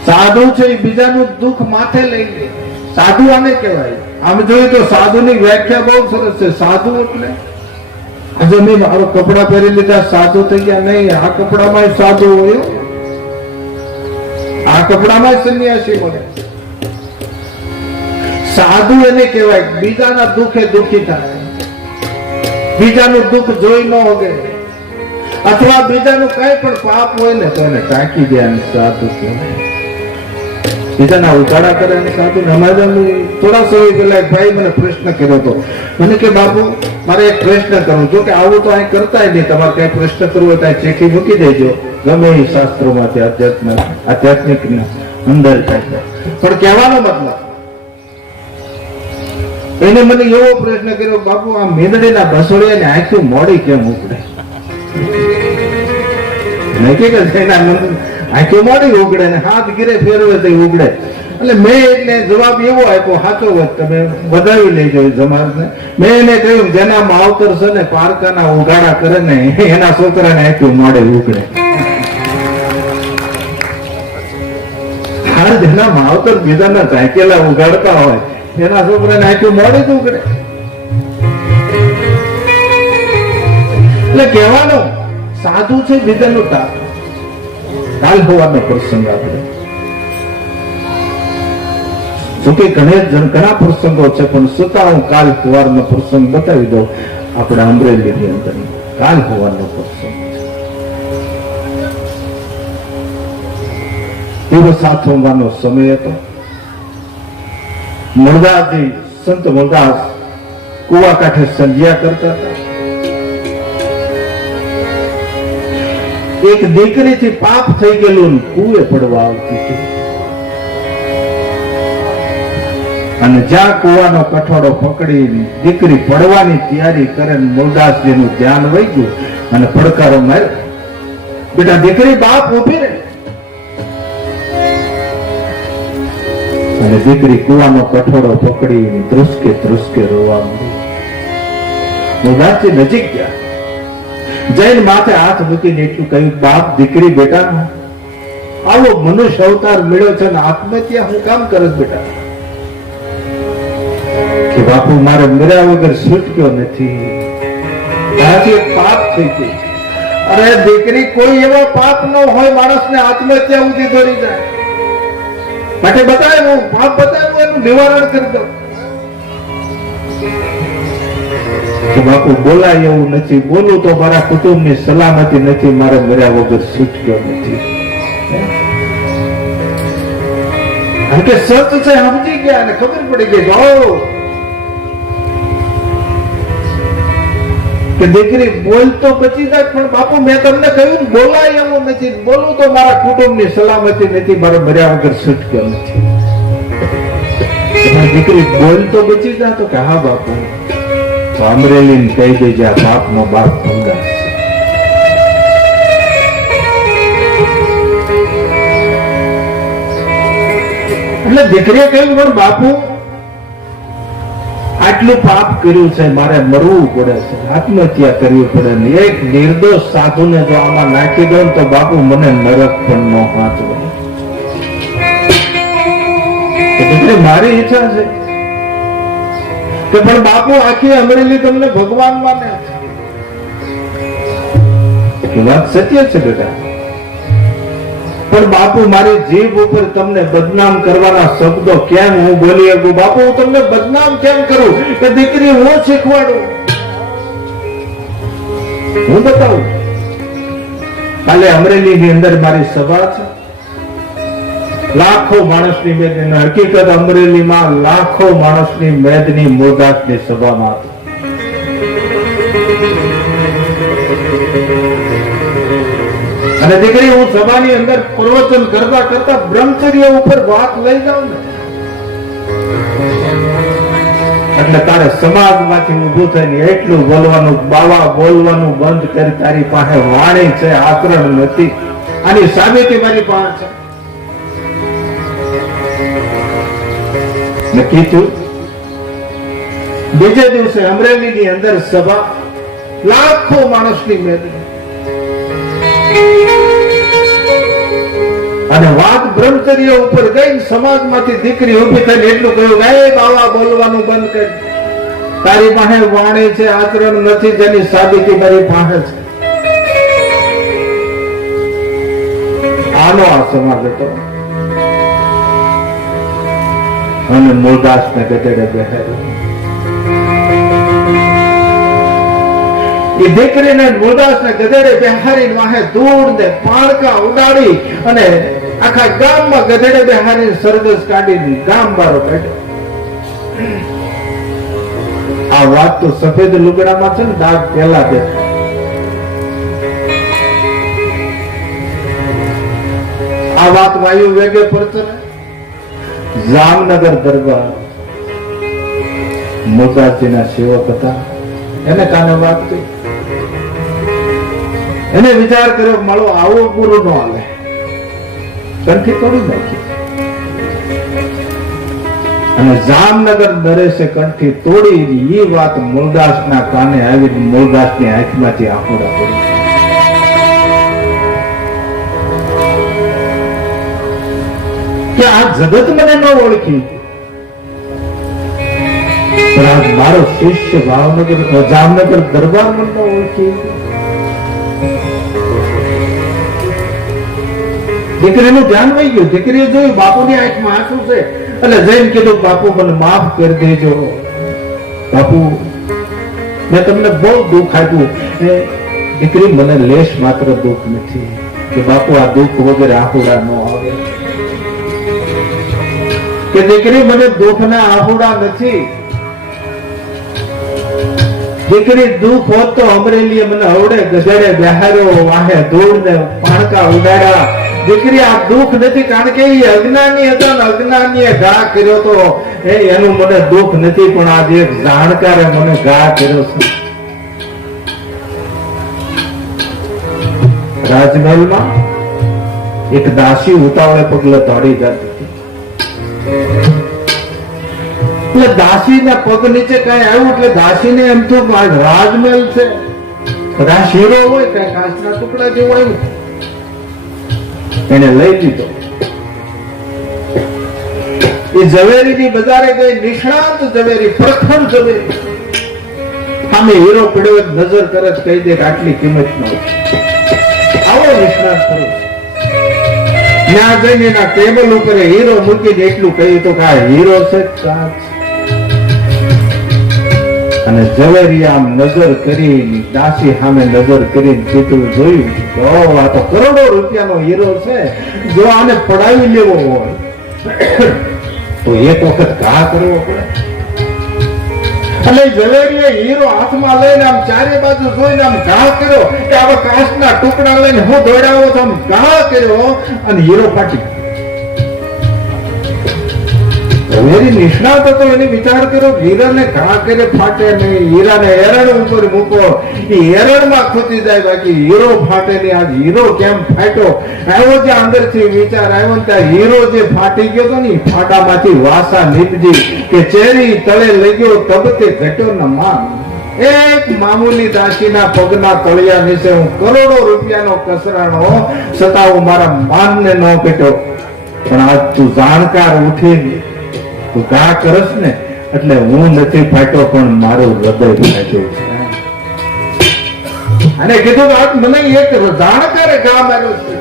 સાધુ છે એ બીજાનું દુઃખ માથે લઈ લે. સાધુ આને કહેવાય. આમ જોઈએ તો સાધુની વ્યાખ્યા બહુ સરસ છે. સાધુ એટલે આજે મેં મારો કપડા પહેરી લીધા સાધુ થઈ ગયા નહીં. આ કપડામાં સાધુ હોય, આ કપડામાં સંન્યાસી મળે. સાધુ એને કહેવાય બીજાના દુઃખે દુઃખી થાય, બીજાનું દુઃખ જોઈ ન હોગે, અથવા બીજાનું કઈ પણ પાપ હોય ને તો એને ટાંકી દે. સાધુ કહેવાય. બીજાના ઉજાડા કરે અને સાધુ. અમારે થોડા સમય પહેલા એક ભાઈ મને પ્રશ્ન કર્યો હતો. મને કે બાપુ મારે એક પ્રશ્ન કરવો. જો કે આવું તો અહીં કરતા નહીં. તમારે કઈ પ્રશ્ન કરવો હોય ત્યાં ચેકી મૂકી દેજો, ગમે એ શાસ્ત્રોમાંથી આધ્યાત્મિક અંદર થાય. પણ કહેવાનો મતલબ એને મને એવો પ્રશ્ન કર્યો, બાપુ આ મીંદડીના બસોડિયાને આંખું મોડી કેમ ઉગડે? નક્કી કે એના આંખું મોડી ઉગડે ને હાથ ગીરે ફેરવે તો ઉગડે. એટલે મેં એટલે જવાબ એવો આપ્યો, સાચો વાત તમે વધાવી લેજો જમાતને. મેં એને કહ્યું જેના માવતર છે ને પારકાના ઉગાડા કરે ને એના છોકરાને આંખું મોડે ઉગડે. હા, જેના માવતર બીજાના ઝાંકેલા ઉગાડતા હોય એના છોકરાને આંખું મોડે જ ઉગડે. એટલે કહેવાનું સાધુ છે બીજાનું ટાપ. કાલ હોવાનો પ્રસંગ આપણે જોકે ઘણા પ્રસંગો છે પણ છતાં હું કાલ સવારનો પ્રસંગ બતાવી દઉં. આપણે અમરેલીની અંદર કાલ હોવાનો પ્રસંગ એવો સાચવવાનો સમય હતો. મુરદાસજી સંત મુરદાસ કુવા કાંઠે સંધ્યા કરતા હતા. એક દીકરીથી પાપ થઈ ગયેલું કુએ પડવા આવતી હતી. અને જ્યાં કુવાનો કઠોળો પકડી દીકરી પડવાની તૈયારી કરે, મુરદાસજીનું ધ્યાન વહી ગયું અને પડકારો માર્યો, બેટા દીકરી બાપ ઉભી રહે. અને દીકરી કુવાનો કઠોળો પકડી ધ્રુસકે ધ્રુસકે રોવા માંડી. મુરદાસજી નજીક ગયા, જૈન માથે હાથ મૂકીને એટલું કહ્યું, બાપ દીકરી બેટા આવો મનુષ્ય અવતાર મળ્યો છે ને આત્મહત્યા હું કામ કરસ બેટા? કે બાપુ મારે મર્યા વગર છૂટક્યો નથી, ત્યાંથી એક પાપ થઈ ગયું. અરે દીકરી કોઈ એવો પાપ ન હોય માણસને આત્મહત્યા સુધી દોરી જાય. માટે બતાવ્યું પાપ બતાવ્યું એનું નિવારણ કરી દો. કે બાપુ બોલાય એવું નથી, બોલું તો મારા કુટુંબની સલામતી નથી, મારે મર્યા વગર છૂટક્યો નથી. કારણ કે સત છે સમજી ગયા અને ખબર પડી ગઈ. કે દીકરી બોલ તો બચી જાય, પણ બાપુ મેં તમને કહ્યું ને, બોલાય એવું નથી. બોલું તો મારા કુટુંબની સલામતી નથી, મારો મર્યા વગર છૂટક્યો નથી. દીકરી બોલ તો બચી જાય. તો કે હા બાપુ. તો અમરેલી કહી દેજે આ બાપનો બાપ ભંગાર છે. એટલે દીકરીએ કહ્યું પણ બાપુ આટલું પાપ કર્યું છે, મારે મરવું પડે છે, આત્મહત્યા કરવી પડે ને એક નિર્દોષ સાધુને જો આમાં નાખી દઉં તો બાપુ મને નરક પણ ન વાંચવો. દીકરી મારી ઈચ્છા છે કે પણ બાપુ આખી અમરેલી તમને ભગવાન માને છે. વાત સત્ય છે બેટા, પણ બાપુ મારી જીભ ઉપર તમને બદનામ કરવાના શબ્દો કેમ હું બોલી શકું? બાપુ હું તમને બદનામ કેમ કરું? કે દીકરી હું શીખવાડું, હું બતાવું. કાલે અમરેલી ની અંદર મારી સભા છે, લાખો માણસની મેદની. હકીકત અમરેલીમાં લાખો માણસની મેદની મોદાસની સભામાં હતી. અને દીકરી હું સભાની અંદર પ્રવચન કરતા કરતા બ્રહ્મચર્ય ઉપર વાત લઈ જાઉં ને, એટલે તારે સમાજમાંથી ઊભું થઈને એટલું બોલવાનું, બાવા બોલવાનું બંધ કરી. તારી પાસે વાણી છે, આચરણ નથી. આની સાબિતી મારી પાસે છે. નક્કી થયું. બીજે દિવસે અમરેલી ની અંદર સભા, લાખો માણસની મેદની, અને વાત બ્રહ્મચર્ય ઉપર ગઈ. સમાજમાંથી દીકરી ઉભી થઈને એટલું કહ્યું, હે બાવા બોલવાનું બંધ કર. તારી પાસે વાણી છે, આચરણ નથી, જેની સાબિતી મારી પાસે છે. આનો આ સમાજ હતો. અને મૂળદાસ ને ગધેડે બેહાડ્યો. એ દીકરીને મૂળદાસ ને ગધેડે બેહારીને વાહે ધૂળ ને પાણકા ઉડાડી અને આખા ગામમાં ગધેડે બેહારીને સરઘસ કાઢી ગામ બારો કાઢ્યો. આ વાત તો સફેદ લુગડામાં છે ને, દાગ પેલા દેખાય. આ વાત વાયુ વેગે પ્રચરે. જામનગર દરબાર મોતાજીના સેવક હતા, એને કાને વાત થઈ. એને વિચાર કર્યો, મળો આવો ગુરુ નો હાલે, કંઠી તોડી નાખી. અને જામનગર નરેશે કંઠી તોડી. એ વાત મૂળદાસના કાને આવી. મૂળદાસની આંખમાંથી આંખોડા પડી. કે આ જગત મને ન ઓળખી, પણ આજ મારો શિષ્ય ભાવનગર જામનગર દરબાર મને ન ઓળખી. દીકરીનું ધ્યાન વહી ગયું. દીકરીએ જોયું બાપુની આંખમાં આંસુ છે, એટલે જઈને કીધું, બાપુ મને માફ કરી દેજો. બાપુ મેં તમને બહુ દુઃખ આપ્યું. દીકરી મને લેશ માત્ર દુઃખ નથી. કે બાપુ આ દુઃખ વગર આહુડા ન આવે. કે દીકરી મને દુઃખના આહુડા નથી. દીકરી દુઃખ હોત તો અમરેલી મને હવડે ગધેડે બેહાર્યો, વાહે ધૂળ ને પાણકા ઉડાડ્યા. દીકરી આ દુઃખ નથી, કારણ કે એ અજ્ઞાની હતા ને અજ્ઞાનીએ ઘા કર્યો તો એનું મને દુઃખ નથી, પણ આજે એક જાણકારે મને ઘા કર્યો છે. રાજમહેલમાં એક દાસી ઉતાવળે પગલે દોડી જતી હતી. એટલે દાસી ના પગ નીચે કઈ આવ્યું એટલે દાસી ને એમ થયું રાજમહેલ છે, બધા શેરો હોય કઈ કાચના ટુકડા જેવું આવ્યું. એને લઈ લીધો. એ ઝવેરીની બજારે ગઈ, નિષ્ણાંત ઝવેરી, પ્રખર ઝવેરી. સામે હીરો પડ્યો નજર કરે કહી દે કે આટલી કિંમત ન હોય. આવો નિષ્ણાંત ખરો. ત્યાં જઈને એના ટેબલ ઉપર હીરો મૂકીને એટલું કહ્યું તો કે આ હીરો છે કાચ. અને ઝવેરી આમ નજર કરી, દાસી સામે નજર કરીને કીધું, જોયું આ તો કરોડો રૂપિયાનો હીરો છે, જો આને પડાવી લેવો હોય તો એક વખત ઘા કરવો પડે. અને ઝવેરીએ હીરો હાથમાં લઈને આમ ચારે બાજુ જોઈને આમ ઘા કર્યો કે આવા કાચના ટુકડા લઈને હું દોડાવો તો આમ ઘા કર્યો અને હીરો ફાટી. ઝવેરી નિષ્ણાત હતો, એને વિચાર કર્યો હીરાને ઘા કરે ફાટે નહીં, હીરાને એરણ ઉપર મૂકો, એ એરણમાં ખૂટી જાય, બાકી હીરો ફાટે નહીં. આજ હીરો કેમ ફાટ્યો? આવ્યો જે અંદરથી વિચાર આવ્યો ને ત્યાં હીરો જે ફાટી ગયો હતો ને ફાટામાંથી વાસા નીપજી કે ચેરી તળે લઈ ગયો તબતે ઘટ્યો ન માન. એક મામૂલી દાસીના પગના તળિયા નીચે હું કરોડો રૂપિયાનો કસરાણો છતાં હું મારા માનને ન ઘટ્યો. પણ આજ તું જાણકાર ઉઠી તું ઘા કરસ ને એટલે હું નથી ફાટ્યો પણ મારું હૃદય ફાટ્યું છે. અને કીધું આજ મને એક જાણકારે ઘા માર્યો છે.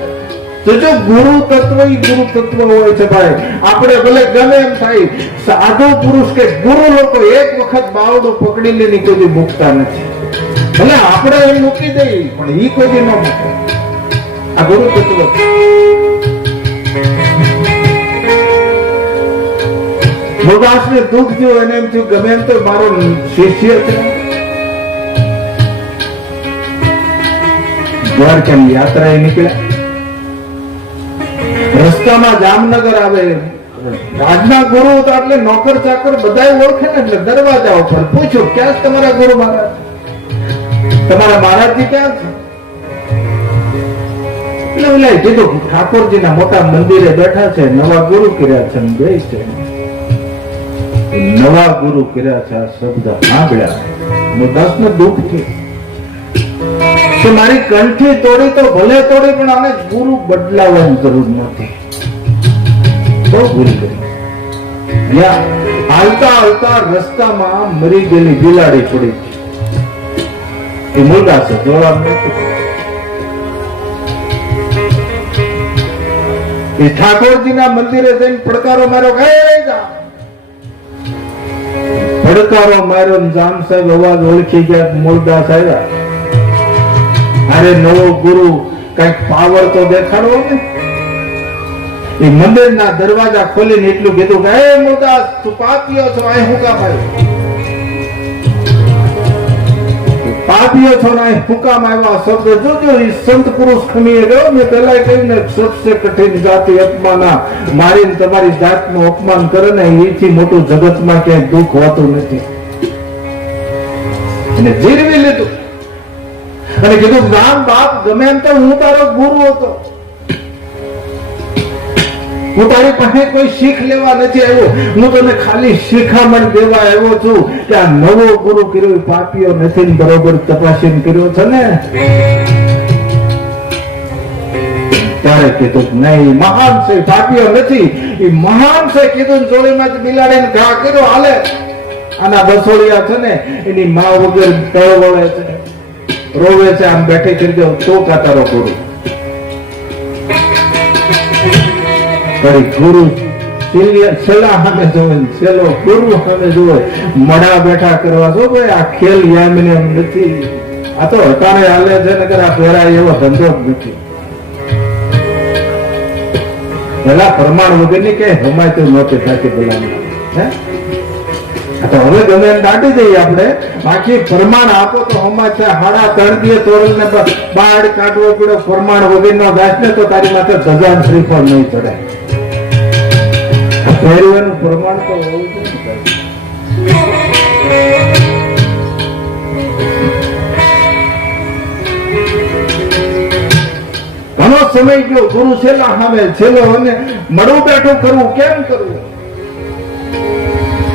તો જો ગુરુ તત્વ ઈ ગુરુ તત્વ હોય છે ભાઈ. આપણે ભલે ગમે એમ થાય, સાધુ પુરુષ કે ગુરુ લોકો એક વખત બાવડું પકડી લઈને કોઈ મૂકતા નથી. ભલે આપણે એમ મૂકી દઈએ પણ ઈ કોઈ ન મૂકે. આ ગુરુ તત્વ મુરદાસને દુઃખ થયું, એને એમ થયું ગમે એમ તો મારો શિષ્ય છે. દ્વારકાની યાત્રાએ નીકળ્યા. રસ્તામાં જામનગર આવે. રાજના ગુરુ હતા એટલે નોકર ચાકર બધા ઓળખે ને, એટલે દરવાજા ઉપર પૂછ્યું ક્યાં છે તમારા ગુરુ મહારાજ? તમારા મહારાજજી ક્યાં છે? એટલે ઓલા કીધું ઠાકોરજીના મોટા મંદિરે બેઠા છે, નવા ગુરુ કર્યા છે ને બે છે. નવા ગુરુ કર્યા છે આ શબ્દ સાંભળ્યા મુરદાસને દુઃખ થયું કે મારી કંઠી તોડી તો ભલે તોડી પણ આને ગુરુ બદલાવાની જરૂર નથી. બહુ ભૂલ કરી. હાલતા હાલતા રસ્તામાં મરી ગયેલી બિલાડી પડી. એ મુરદાસે જવાબ નથી. એ ઠાકોરજીના મંદિરે જઈને પડકારો માર્યો, પડકારો માર્યો. જામ સાહેબ અવાજ ઓળખી ગયા. મુરદાસ આવ્યા. અરે નવો ગુરુ કઈક પાવર તો દેખાડો ને. એ મંદિરના દરવાજા ખોલીને એટલું કીધું કે હે મુરદાસ તું પાપીઓ છો, અહીં હું કામ આવ્યો? પાપીઓ છો ને અહીં હું કામ આવ્યા? શબ્દ જોજો એ સંત પુરુષ ખમીએ ગયો. મેં પેલા કહ્યું ને સબસે કઠિન જાતિ અપમાના. મારીને તમારી જાતનું અપમાન કરે ને એથી મોટું જગતમાં ક્યાંય દુઃખ હોતું નથી. અને જીરવી લીધું અને કીધું રામ બાપ ગમે એમ તો હું તારો ગુરુ હતો. હું તારી પાસે કોઈ શીખ લેવા નથી આવ્યો. હું તને ખાલી શિખામણ દેવા આવ્યો છું કે આ નવો ગુરુ કર્યો પાપીઓ નથી બરોબર તપાસીને કર્યો છે ને. ત્યારે કીધું નહીં મહાન છે, પાપીઓ નથી. એ મહાન છે કીધું. જોડીમાં જ બિલાડીને ઘા કર્યો. હાલે આના બસોડિયા છે ને એની મા વગર તળવળે છે, રોવે છે. આમ બેઠી કરી દો તો કાતારો ગુરુ. ગુરુ છેલ્લા સામે જોવે, છેલ્લો ગુરુ સામે જોવે. મડા બેઠા કરવા જો ભાઈ. આ ખેલ યામને નથી. આ તો હટાણે હાલે છે નકર આ ફેરાય એવો ધંધો જ નથી. પેલા પ્રમાણ વગર ની કે હમાયતું નહોતી થતી બોલાવી. તો હવે ગમે એમ દાટી દઈએ આપણે. બાકી પ્રમાણ આપો તો હમા છે. હાડા તળદીએ તોરલ ને બાળ કાઢવો પડ્યો. પ્રમાણ વગર નો દાસ ને તો તારી માથે ધજાન શ્રીફળ નહીં ચડે. પહેરવાનું પ્રમાણ તો હોવું જોઈએ. ઘણો સમય ગયો. ગુરુ છેલ્લા સામે છેલ્લો અને મળું બેઠું કરવું કેમ કરવું?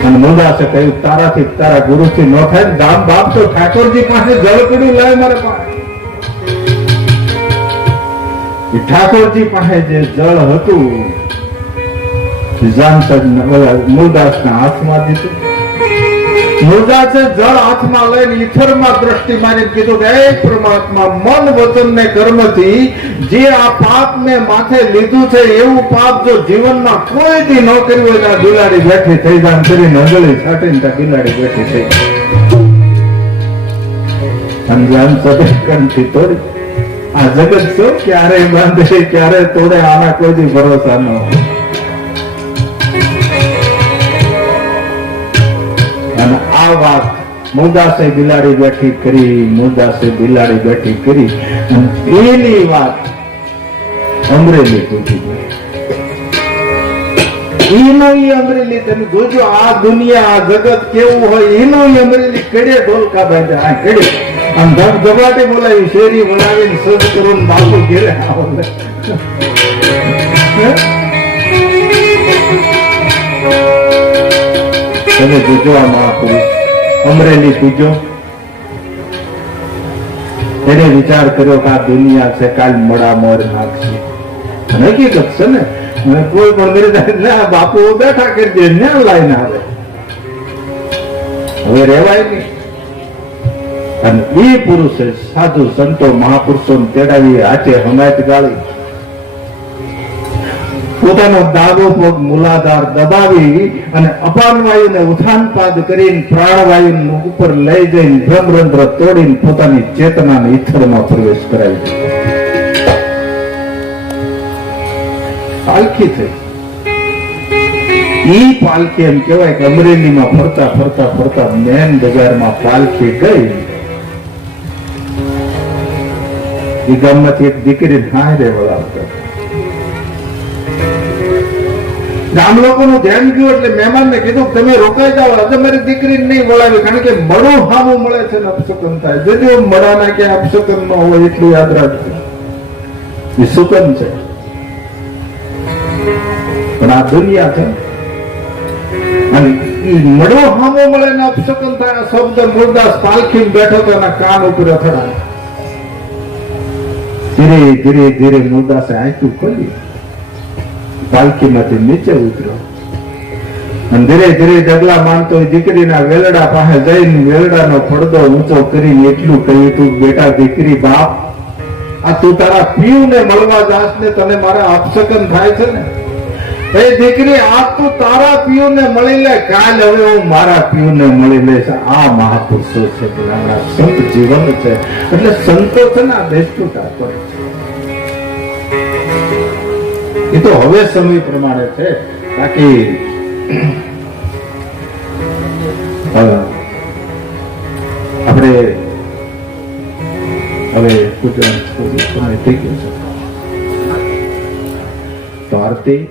અને મુરદાસે કહ્યું તારાથી તારા ગુરુથી ન થાય. દામ બાપ તો ઠાકોરજી પાસે જળ પીડ્યું લાવે મારે પાસે. ઠાકોરજી પાસે જે જળ હતું મુરદાસના હાથમાં દીધું. મુરદાસે જળ હાથમાં લઈને ઈથરમાં દ્રષ્ટિ મારી કીધું કે હે પરમાત્મા, મન વચન ને કર્મથી જે આ પાપ મેં માથે લીધું છે એવું પાપ જો જીવનમાં કોઈથી ન કર્યું હોય તો બિલાડી બેઠી થઈ જાય કરીને અંજળી છાટીને ત્યાં બિલાડી બેઠી થઈ. અંજાન સદકંઠી તોડી. આ જગત શું ક્યારે બાંધે ક્યારે તોડે આના કોઈ ભરોસા ન હોય. અને આ વાત મુરદાસે બિલાડી બેઠી કરી, મુરદાસે બિલાડી બેઠી કરી અને એની વાત અમરેલી પૂછી ગઈ. એનો ઈ અમરેલી, તમે જોજો આ દુનિયા આ જગત કેવું હોય, એનો ઈ અમરેલી કડે ઢોલકા બાંધે, આ કડે આમ ધબધબાટી બોલાવી, શેરી બોલાવીને સજ કરું બાપુ ઘેરે આવો. તમે જોજો આ મહાપુરુષ અમરેલી પૂજો, એને વિચાર કર્યો કે આ દુનિયા છે, કાલ મોડા મોર નાખશે. હકીકત છે ને, કોઈ પણ કરી બાપુ બેઠા કરી દે, ન્યા લાઈને આવે, હવે રેવાય નહીં. અને એ પુરુષે સાધુ સંતો મહાપુરુષો તેડાવી હાથે હમાયત ગાળી, પોતાનો ડાબો પગ મૂલાધાર દબાવી અને અપાન વાયુને ઉત્થાનપાદ કરીને પ્રાણવાયુ ઉપર લઈ જઈને બ્રહ્મરંધ્ર તોડીને પોતાની ચેતનાને ઈથરમાં પ્રવેશ કરાવી પાલખી થઈ. ઈ પાલખી એમ કહેવાય કે અમરેલીમાં ફરતા ફરતા ફરતા મેન બજારમાં પાલખી ગઈ. એ ગામમાંથી એક દીકરી હારે વળાવતા, ગામ લોકોનું ધ્યાન ગયું એટલે મહેમાનને કીધું તમે રોકાઈ જાઓ, આજે મારી દીકરીને નહીં વળાવી, કારણ કે મળું હામું મળે છે ને અપશુકન થાય. જો મળાના ક્યાં અપશુકન ન હોય એટલું યાદ રાખજો, એ સુકન છે. પણ આ દુનિયા છે અને મળો હામો મળે ને અપશુકન થાય, આ શબ્દ મુરદાસ પાલખી બેઠો તો એના કાન ઉપર અથડાય. ધીરે ધીરે ધીરે મુરદાસે આંખી ખોલી, પાલખીમાંથી નીચે ઉતર્યો અને ધીરે ધીરે ડગલા માનતો દીકરીના વેલડા પાસે જઈને વેલડાનો પડદો ઊંચો કરીને એટલું કહ્યું, તું બેટા દીકરી બાપ, આ તું તારા પીવને મળવા જાસ ને તને મારા અપશકન થાય છે ને, એ દીકરી આ તું તારા પીવને મળી લે, કાલ હવે હું મારા પીવને મળી લઈશ. આ મહાપુરુષો છે, સંત જીવન છે. એટલે સંતો છે ને આ દેશનું તાત્પર્ય છે. એ તો હવે સમય પ્રમાણે છે, બાકી આપણે હવે સમય થઈ ગયો છે. તો આરતી